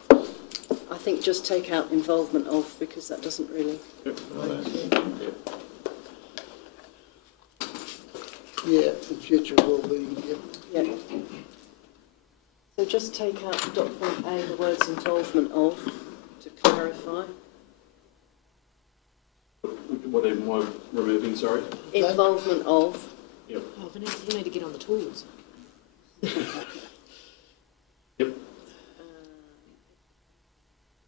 I think just take out involvement of, because that doesn't really. Yeah, in future wellbeing, yeah. Yeah. So just take out dot point A, the words involvement of, to clarify. What am I removing, sorry? Involvement of. Yep. Oh, Vanessa, you need to get on the tools. Yep.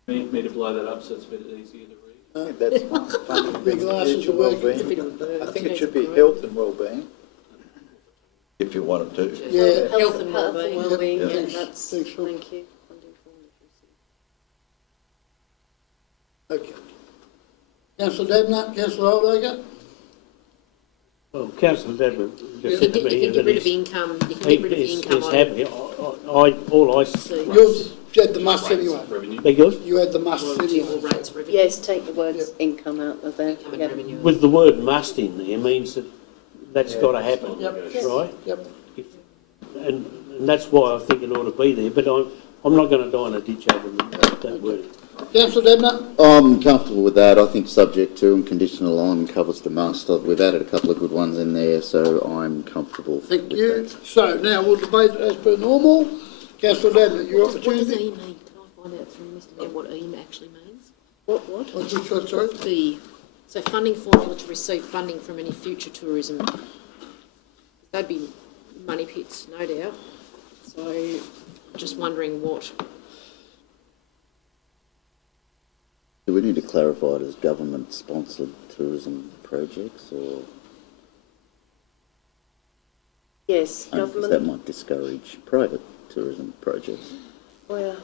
Me to blow that up so it's a bit easier to read. that's one. Funding Big glasses of work. It's a wellbeing. bit of a bird. I think it should be health and wellbeing. If you wanted to. Yeah. Health and wellbeing, Yeah. yeah, that's, Thanks, Phil. thank you. Funding for literacy. Okay. Councillor Debner, Councillor Oldacre? Well, Councillor Debner You just can, said to me get that rid of he's, income, you can get rid of the income he's on happy. All I see. You had the must anyway. Revenue. Beg yours? You had the must all anyway. rates of revenue. Yes, take the words income out of there. Income and Yeah. revenue. With the word must in there means that that's got to happen, right? Yep. And that's why I think it ought to be there, but I'm not going to die in a ditch over that word. Councillor Debner? I'm comfortable with that. I think subject to and conditional on covers the must. We've added a couple of good ones in there, so I'm comfortable. Thank with you. that. So now we'll debate it as per normal. Councillor Debner, your What does opportunity. E mean? Can I find out from Mr Mayor what E actually means? What? Which one, sorry? The, so funding formula to receive funding from any future tourism. That'd be money pits, no doubt. So just wondering what, Do we need to clarify it as government-sponsored tourism projects, or Yes, because that government. might discourage private tourism projects? Well,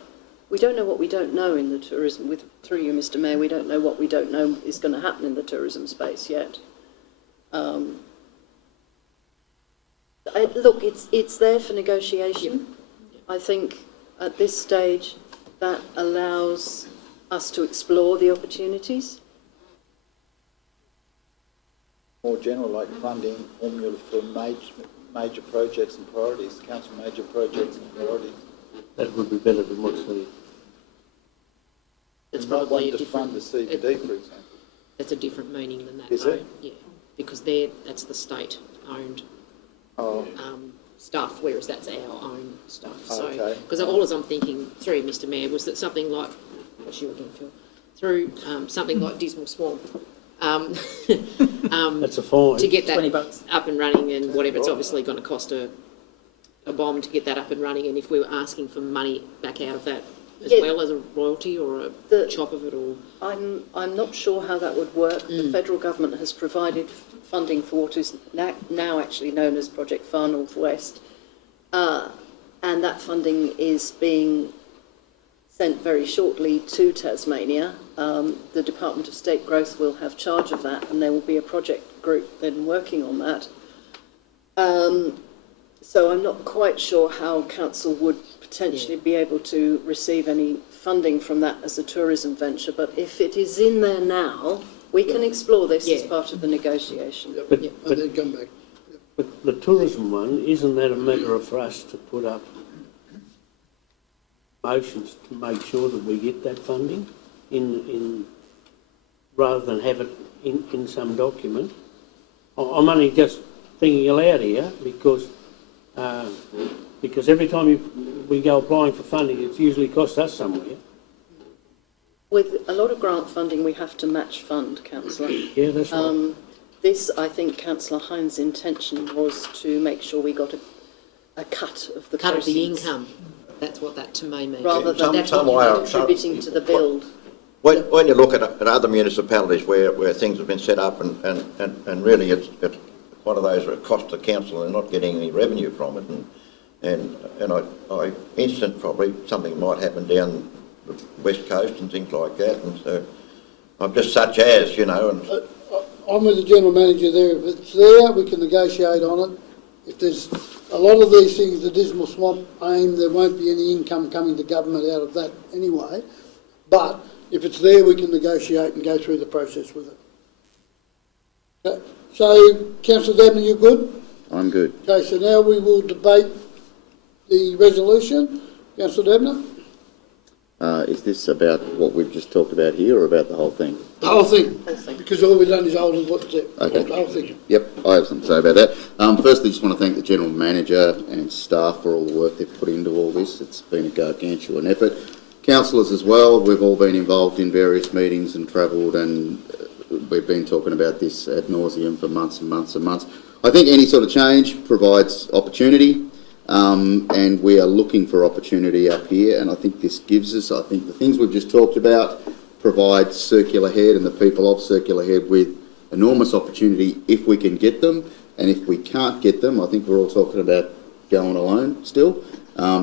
we don't know what we don't know in the tourism. Through you, Mr Mayor, we don't know what we don't know is going to happen in the tourism space yet. Look, it's there for negotiation. I think at this stage that allows us to explore the opportunities. More general, like funding formula for major projects and priorities, council major projects and priorities. That would be better than what's there. it's You might probably want a to fund the different, CBD, for example. that's a different meaning than that. Is though. it? Yeah, because that's the state-owned Oh, stuff, whereas that's our own stuff. So, Okay. because all I'm thinking through Mr Mayor was that something like, what's you again, Phil? Through something like Dismal Swamp, That's a fine. to get that $20. up and running and whatever, it's obviously going to cost a bomb to get that up and running, and if we were asking for money back out of that as Yeah. well as a royalty or a The- chop of it, or I'm not sure how that would work. The federal government has provided funding for what is now actually known as Project Far North West, and that funding is being sent very shortly to Tasmania. The Department of State Growth will have charge of that, and there will be a project group then working on that. So I'm not quite sure how council would potentially be able to receive any funding from that as a tourism venture, but if it is in there now, we can explore this as Yeah. part of the negotiation. But, And but, then come back. but the tourism one, isn't that a matter of for us to put up motions to make sure that we get that funding rather than have it in some document? I'm only just thinking aloud here because every time we go applying for funding, it usually costs us somewhere. With a lot of grant funding, we have to match fund, councillor. Yeah, that's right. This, I think, councillor Hines' intention was to make sure we got a cut of the cut of the proceeds, income. That's what that to me means. rather than Some way- contributing to the build. When you look at other municipalities where things have been set up and really it's one of those that cost the council and not getting any revenue from it, and I instant probably something might happen down the west coast and things like that, and so I'm just such as, and I'm with the general manager there. If it's there, we can negotiate on it. If there's a lot of these things, the Dismal Swamp aim, there won't be any income coming to government out of that anyway. But if it's there, we can negotiate and go through the process with it. Okay. So, Councillor Debner, you good? I'm good. Okay, so now we will debate the resolution. Councillor Debner? Is this about what we've just talked about here, or about the whole thing? The whole thing. Whole thing. Because all we've done is alter what's there. Okay. The whole thing. Yep, I have something to say about that. Firstly, just want to thank the General Manager and staff for all the work they've put into all this. It's been a gargantuan effort. Councillors as well, we've all been involved in various meetings and travelled, and we've been talking about this ad nauseum for months and months and months. I think any sort of change provides opportunity, and we are looking for opportunity up here, and I think this gives us, I think the things we've just talked about provide Circular Head and the people of Circular Head with enormous opportunity if we can get them, and if we can't get them, I think we're all talking about going alone still,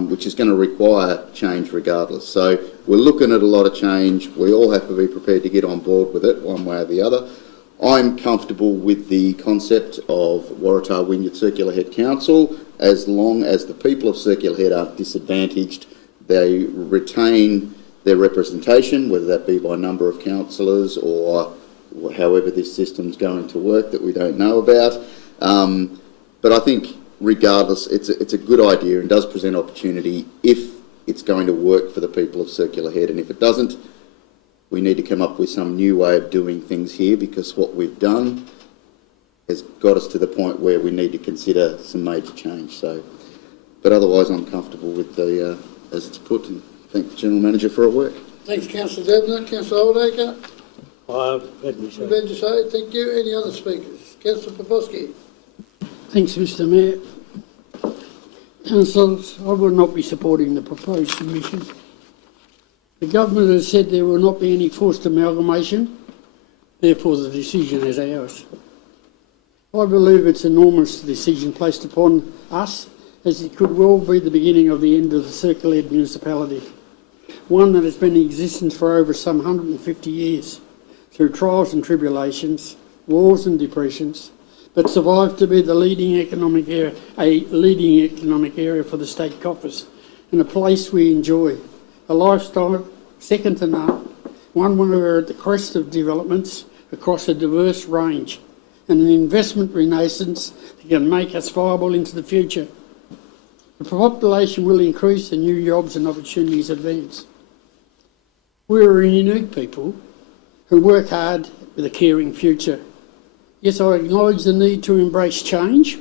which is going to require change regardless. So we're looking at a lot of change. We all have to be prepared to get on board with it one way or the other. I'm comfortable with the concept of Waratah Wynyard Circular Head Council as long as the people of Circular Head aren't disadvantaged. They retain their representation, whether that be by number of councillors or however this system's going to work that we don't know about. But I think regardless, it's a good idea and does present opportunity if it's going to work for the people of Circular Head. And if it doesn't, we need to come up with some new way of doing things here, because what we've done has got us to the point where we need to consider some major change. So, but otherwise I'm comfortable with the, as it's put, and thank the General Manager for her work. Thanks, Councillor Devlin. Councillor Oldacre. I've had my say. You've had to say. Thank you. Any other speakers? Councillor Popovsky. Thanks, Mr Mayor. Councillors, I will not be supporting the proposed submission. The government has said there will not be any forced amalgamation, therefore the decision is ours. I believe it's an enormous decision placed upon us, as it could well be the beginning of the end of the circle-led municipality, one that has been in existence for over some 150 years, through trials and tribulations, wars and depressions, but survived to be the leading economic area, a leading economic area for the state coffers, and a place we enjoy, a lifestyle second to none, one where we're at the crest of developments across a diverse range, and an investment renaissance that can make us viable into the future. The population will increase and new jobs and opportunities advance. We're a unique people who work hard with a caring future. Yes, I acknowledge the need to embrace change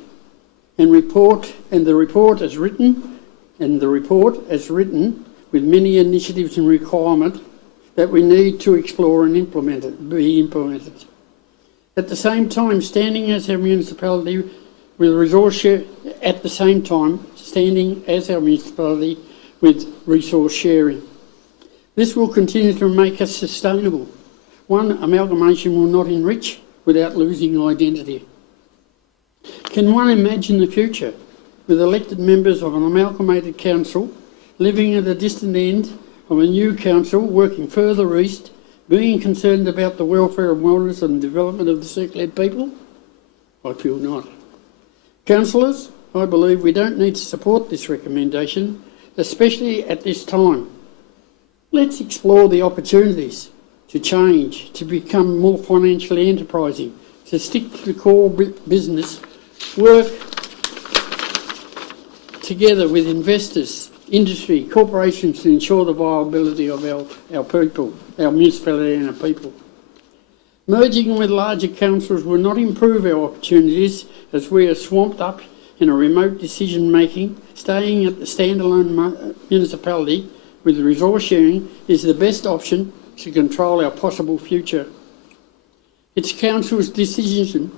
and the report as written with many initiatives and requirements that we need to explore and be implemented. At the same time, standing as our municipality with resource sharing. This will continue to make us sustainable. One, amalgamation will not enrich without losing identity. Can one imagine the future with elected members of an amalgamated council living at a distant end of a new council, working further east, being concerned about the welfare and wellness and development of the circle-led people? I feel not. Councillors, I believe we don't need to support this recommendation, especially at this time. Let's explore the opportunities to change, to become more financially enterprising, to stick to the core business, work together with investors, industry, corporations to ensure the viability of our people, our municipality and our people. Merging with larger councils will not improve our opportunities as we are swamped up in a remote decision making. Staying at the standalone municipality with resource sharing is the best option to control our possible future. It's council's decision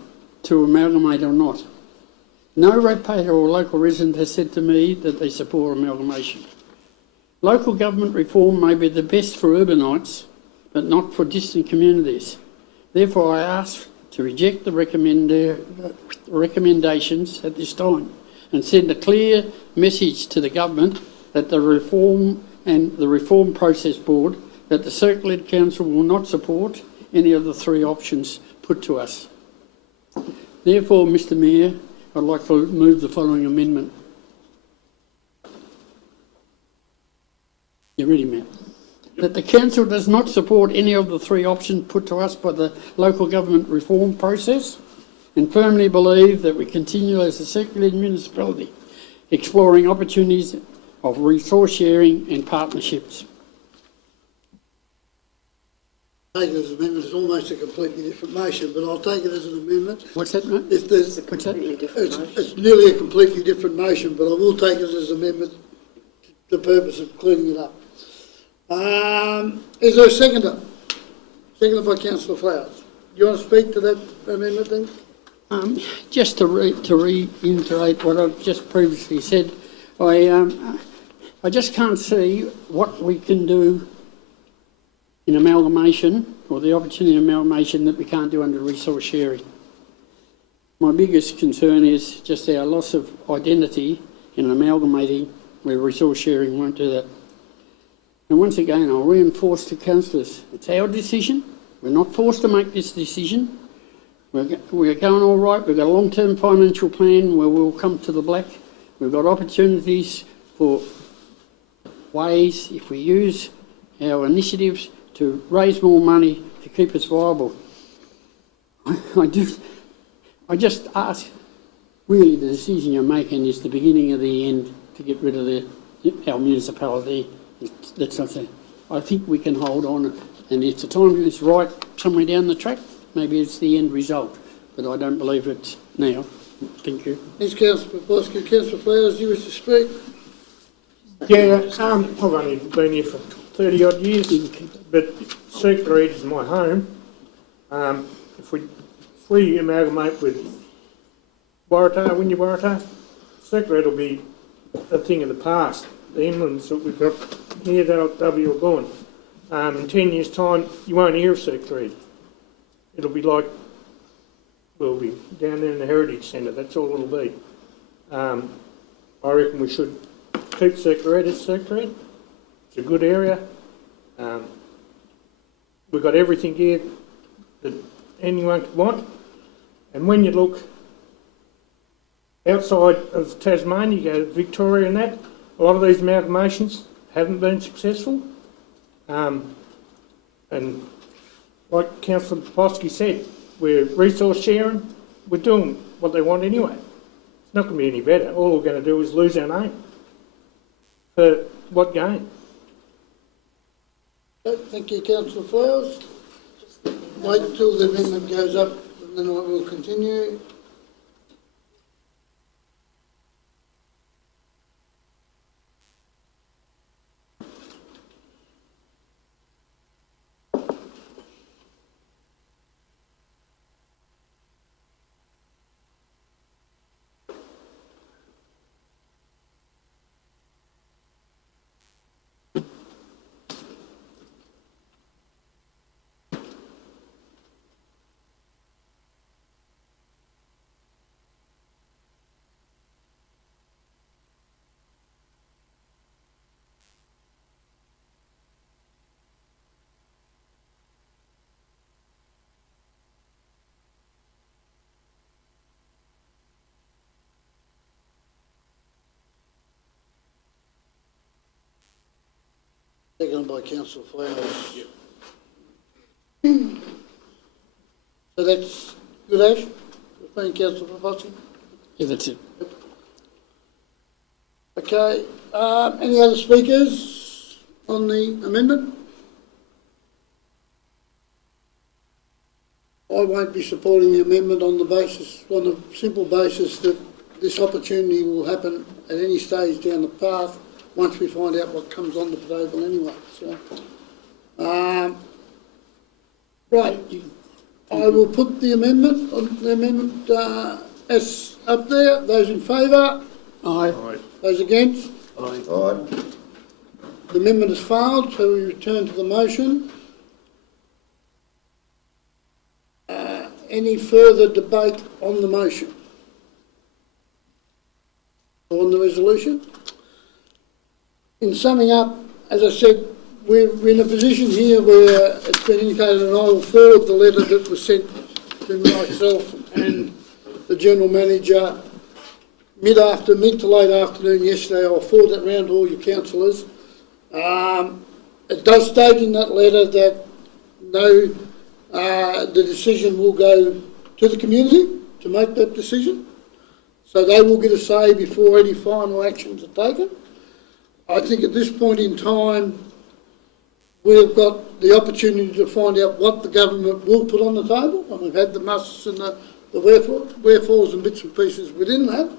to amalgamate or not. No ratepayer or local resident has said to me that they support amalgamation. Local government reform may be the best for urbanites, but not for distant communities. Therefore, I ask to reject the recommendations at this time and send a clear message to the government that the Reform and the Reform Process Board that the Circle-led Council will not support any of the three options put to us. Therefore, Mr Mayor, I'd like to move the following amendment. You ready, Matt? That the Council does not support any of the three options put to us by the local government reform process and firmly believe that we continue as a circle-led municipality, exploring opportunities of resource sharing and partnerships. Take it as an amendment. It's almost a completely different motion, but I'll take it as an amendment. What's that, mate? If there's, What's that? it's nearly a completely different motion, but I will take it as an amendment for the purpose of cleaning it up. Is there a seconder? Seconded by Councillor Flowers. Do you want to speak to that amendment then? Just to reiterate what I've just previously said, I just can't see what we can do in amalgamation, or the opportunity of amalgamation, that we can't do under resource sharing. My biggest concern is just our loss of identity in amalgamating, where resource sharing won't do that. And once again, I'll reinforce to councillors, it's our decision. We're not forced to make this decision. We're going all right. We've got a long-term financial plan where we'll come to the black. We've got opportunities for ways, if we use our initiatives, to raise more money to keep us viable. I just ask, really the decision you're making is the beginning of the end to get rid of our municipality. That's not it. I think we can hold on And if the timing is right somewhere down the track, maybe it's the end result. But I don't believe it's now. Thank you. Thanks, Councillor Popovsky. Councillor Flowers, you wish to speak? Yeah, I've only been here for 30 odd years, but Circular Ed is my home. If we amalgamate with Waratah, Wynyard Waratah, Circular Ed will be a thing of the past. The inlands that we've got here, they'll be all gone. In 10 years' time, you won't hear of Circular Ed. It'll be like, we'll be down there in the Heritage Centre, that's all it'll be. I reckon we should keep Circular Ed as Circular Ed. It's a good area. We've got everything here that anyone could want. And when you look outside of Tasmania, you go to Victoria and that, a lot of these amalgamations haven't been successful. And like Councillor Popovsky said, we're resource sharing, we're doing what they want anyway. It's not going to be any better. All we're going to do is lose our name. For what gain? Okay, thank you, Councillor Flowers. Wait until the amendment goes up and then I will continue. Seconded by Councillor Flowers. So that's good, Ash? Thank you, Councillor Popovsky. Yeah, that's it. Okay, any other speakers on the amendment? I won't be supporting the amendment on the simple basis that this opportunity will happen at any stage down the path once we find out what comes on the table anyway. So, right, I will put the amendment as up there. Those in favour? Aye. Those against? Aye. The amendment has failed, so we return to the motion. Any further debate on the motion? Or on the resolution? In summing up, as I said, we're in a position here where it's been indicated, and I will forward the letter that was sent to myself and the General Manager mid to late afternoon yesterday. I'll forward that round to all your councillors. It does state in that letter that the decision will go to the community to make that decision. So they will get a say before any final actions are taken. I think at this point in time, we've got the opportunity to find out what the government will put on the table, and we've had the musts and the wherefores and bits and pieces within that.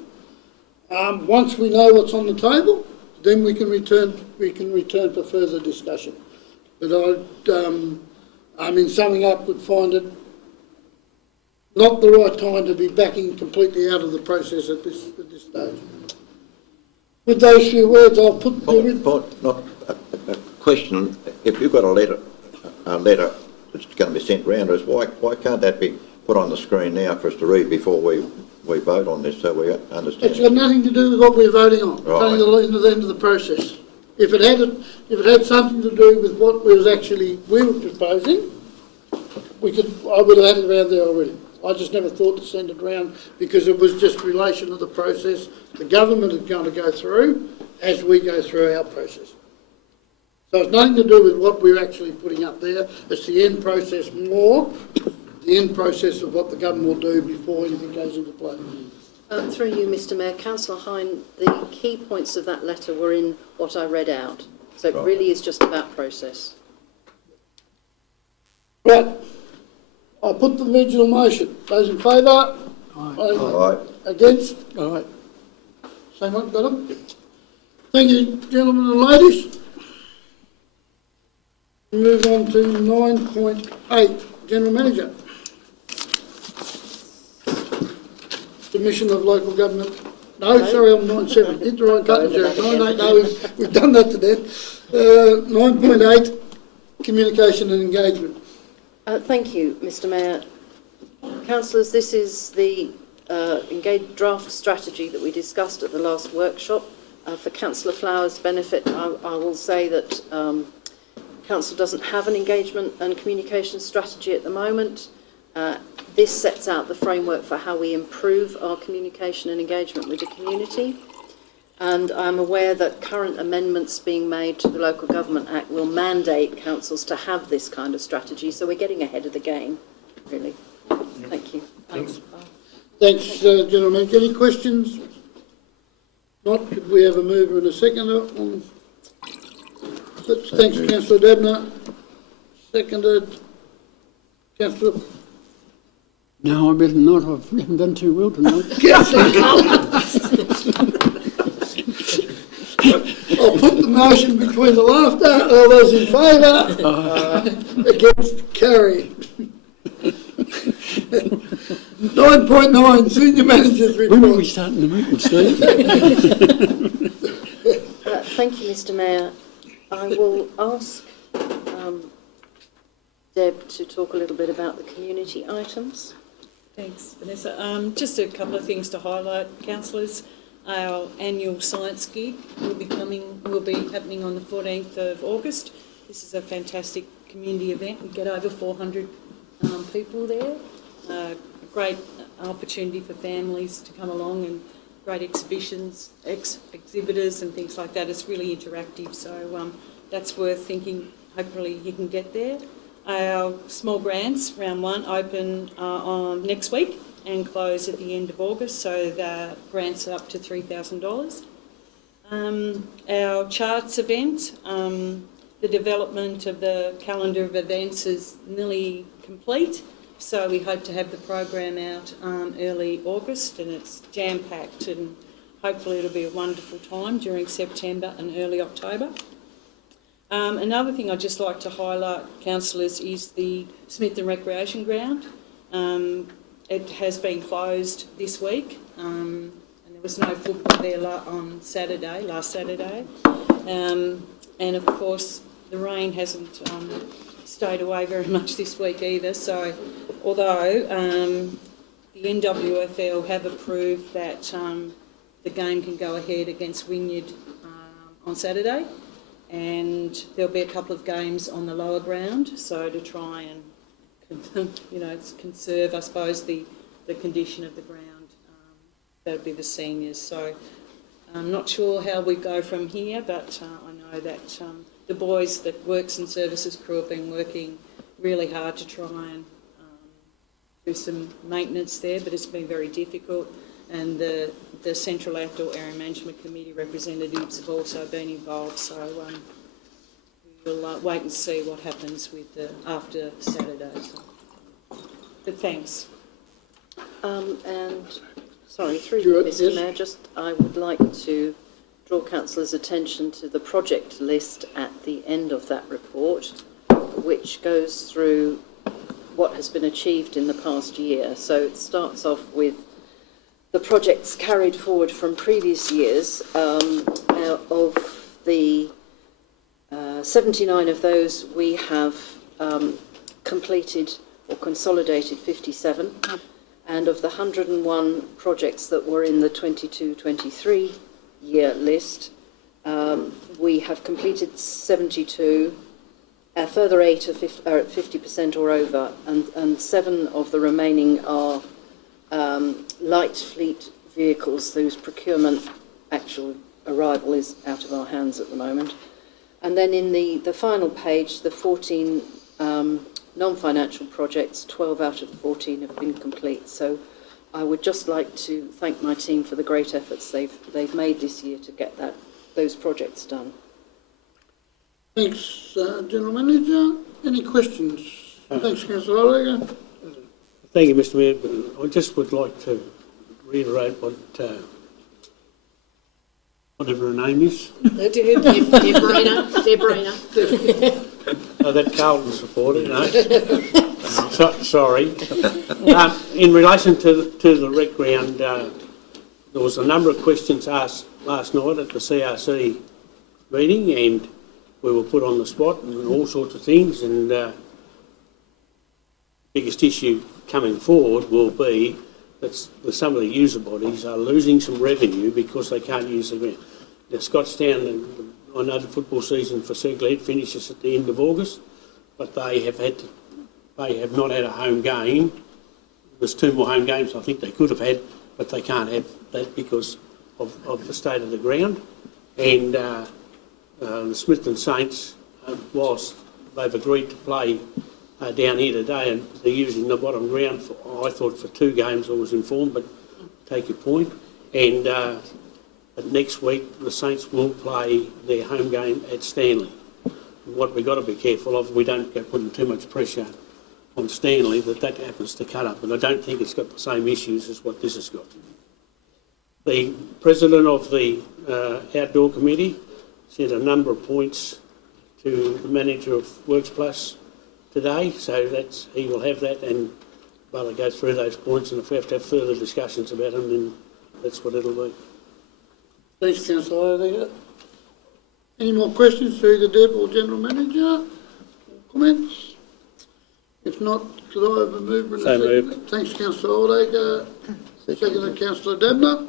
Once we know what's on the table, then we can return for further discussion. But in summing up, would find it not the right time to be backing completely out of the process at this stage. With those few words, I'll put Not a question. If you've got a letter that's going to be sent round us, why can't that be put on the screen now for us to read before we vote on this, so we understand? It's got nothing to do with what we're voting on. It's only the end of the process. If it had something to do with what we were proposing, I would have had it around there already. I just never thought to send it round because it was just relation to the process the government is going to go through as we go through our process. So it's nothing to do with what we're actually putting up there. It's the end process more, the end process of what the government will do before anything goes into play. Through you, Mr Mayor, Councillor Hine, the key points of that letter were in what I read out. So it really is just about process. Right. I'll put the original motion. Those in favour? Aye. Against? All right. Same one, got them? Thank you, gentlemen and ladies. Move on to 9.8, General Manager. Submission of local government. No, sorry, I'm 9.7. Did the right button, Chair. 9.8, no, we've done that to death. 9.8, communication and engagement. Thank you, Mr Mayor. Councillors, this is the draft strategy that we discussed at the last workshop. For Councillor Flower's benefit, I will say that Council doesn't have an engagement and communication strategy at the moment. This sets out the framework for how we improve our communication and engagement with the community. And I'm aware that current amendments being made to the Local Government Act will mandate councils to have this kind of strategy. So we're getting ahead of the game, really. Thank you. Thanks. Thanks, General Manager. Any questions? Not, could we have a mover and a seconder on? Thanks, Councillor Debner. Seconded, Councillor. No, I better not. I haven't done too well tonight. I'll put the motion between the laughter. All those in favour? Against? Carried. 9.9, Senior Manager's When are we report. starting the meeting, Steve? Thank you, Mr Mayor. I will ask Deb to talk a little bit about the community items. Thanks, Vanessa. Just a couple of things to highlight, councillors. Our annual science gig will be happening on the 14th of August. This is a fantastic community event. We get over 400 people there. A great opportunity for families to come along, and great exhibitions, exhibitors and things like that. It's really interactive, so that's worth thinking. Hopefully you can get there. Our small grants, round one, open on next week and close at the end of August, so the grants are up to $3,000. Our charts event, the development of the calendar of events is nearly complete, so we hope to have the program out early August, and it's jam-packed, and hopefully it'll be a wonderful time during September and early October. Another thing I'd just like to highlight, councillors, is the Smithton Recreation Ground. It has been closed this week, and there was no football there on Saturday, last Saturday. And of course, the rain hasn't stayed away very much this week either. So, although the NWFL have approved that the game can go ahead against Wynyard on Saturday, and there'll be a couple of games on the lower ground, so to try and conserve, I suppose, the condition of the ground. That'll be the seniors. So I'm not sure how we go from here, but I know that the boys that Works and Services crew have been working really hard to try and do some maintenance there, but it's been very difficult. And the Central Outdoor Area Management Committee representatives have also been involved, so we'll wait and see what happens with after Saturday. So. But thanks. And, sorry, through you, Mr Mayor, I would like to draw councillors' attention to the project list at the end of that report, which goes through what has been achieved in the past year. So it starts off with the projects carried forward from previous years. Of the 79 of those, we have completed or consolidated 57. And of the 101 projects that were in the 22-23 year list, we have completed 72. A further 8 are at 50% or over, and 7 of the remaining are light fleet vehicles whose procurement actual arrival is out of our hands at the moment. And then in the final page, the 14 non-financial projects, 12 out of the 14 have been complete. So I would just like to thank my team for the great efforts they've made this year to get those projects done. Thanks, General Manager. Any questions? Thanks, councillor Olega. Thank you, Mr Mayor. But I just would like to reiterate whatever her name is, Debrina. that Carlton supporter, you know. Sorry. In relation to the rec ground, there was a number of questions asked last night at the CRC meeting, and we were put on the spot and all sorts of things, and biggest issue coming forward will be that some of the user bodies are losing some revenue because they can't use the ground. Now, Scottstown, I know the football season for Circle Head finishes at the end of August, but they have not had a home game. There's 2 more home games I think they could have had, but they can't have that because of the state of the ground. And the Smithton Saints, whilst they've agreed to play down here today, and they're using the bottom ground I thought for 2 games, I was informed, but take your point. And but next week the Saints will play their home game at Stanley. And what we've got to be careful of, we don't go putting too much pressure on Stanley that happens to cut up, but I don't think it's got the same issues as what this has got. The president of the outdoor committee sent a number of points to the manager of Works Plus today, so he will have that, and Bella go through those points, and if we have to have further discussions about them, then that's what it'll be. Thanks, councillor Olega. Any more questions to either Deb or General Manager? Comments? If not, could I have a mover and a So second? moved. Thanks, councillor Olega. Seconded, councillor Debner.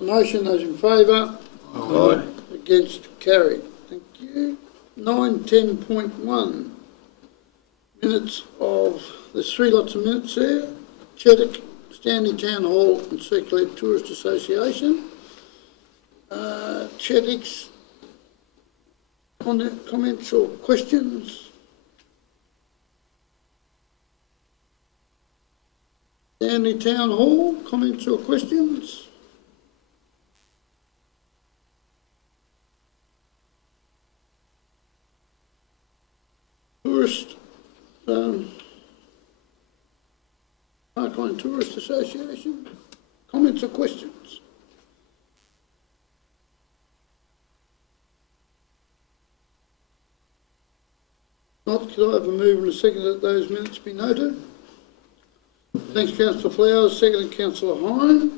Motion, those in favour? Aye. Against, carried. Thank you. 9.10.1. Minutes of, there's 3 lots of minutes there. Cheddock, Stanley Town Hall and Circle Head Tourist Association. Cheddock's comments or questions? Stanley Town Hall, comments or questions? Tourist, Parkline Tourist Association, comments or questions? Not, could I have a mover and a second that those minutes be noted? Thanks, councillor Flowers. Seconded, councillor Hine.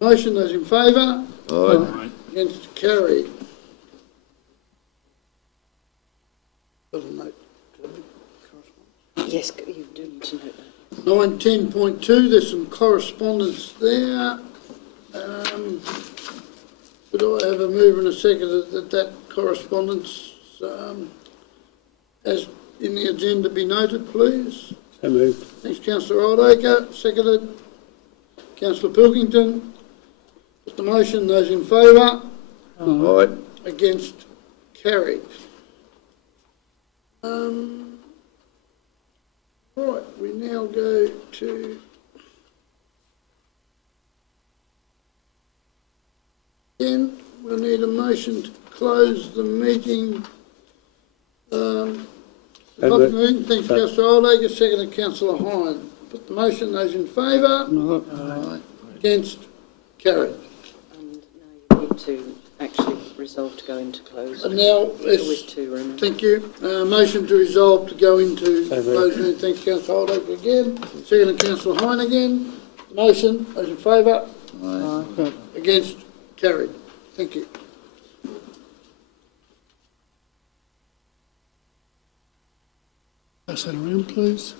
Motion, those in favour? Aye. Against, carried. Doesn't note. Yes, you do need to note that. 9.10.2, there's some correspondence there. Could I have a mover and a second that correspondence, as in the agenda, be noted, please? So moved. Thanks, councillor Oldacre. Seconded, councillor Pilkington. Put the motion, those in favour? Aye. Against, carried. Right, we now go to then we'll need a motion to close the meeting. Public meeting. Thanks, councillor Oldacre. Seconded, councillor Hine. Put the motion, those in favour? Aye. Against, carried. And now you need to actually resolve to go into close. And now, There's always 2, remember? thank you. Motion to resolve to go into So moved. closed meeting. Thanks, councillor Oldacre again. Seconded, councillor Hine again. Motion, those in favour? Aye. Against, carried. Thank you. Pass that around, please.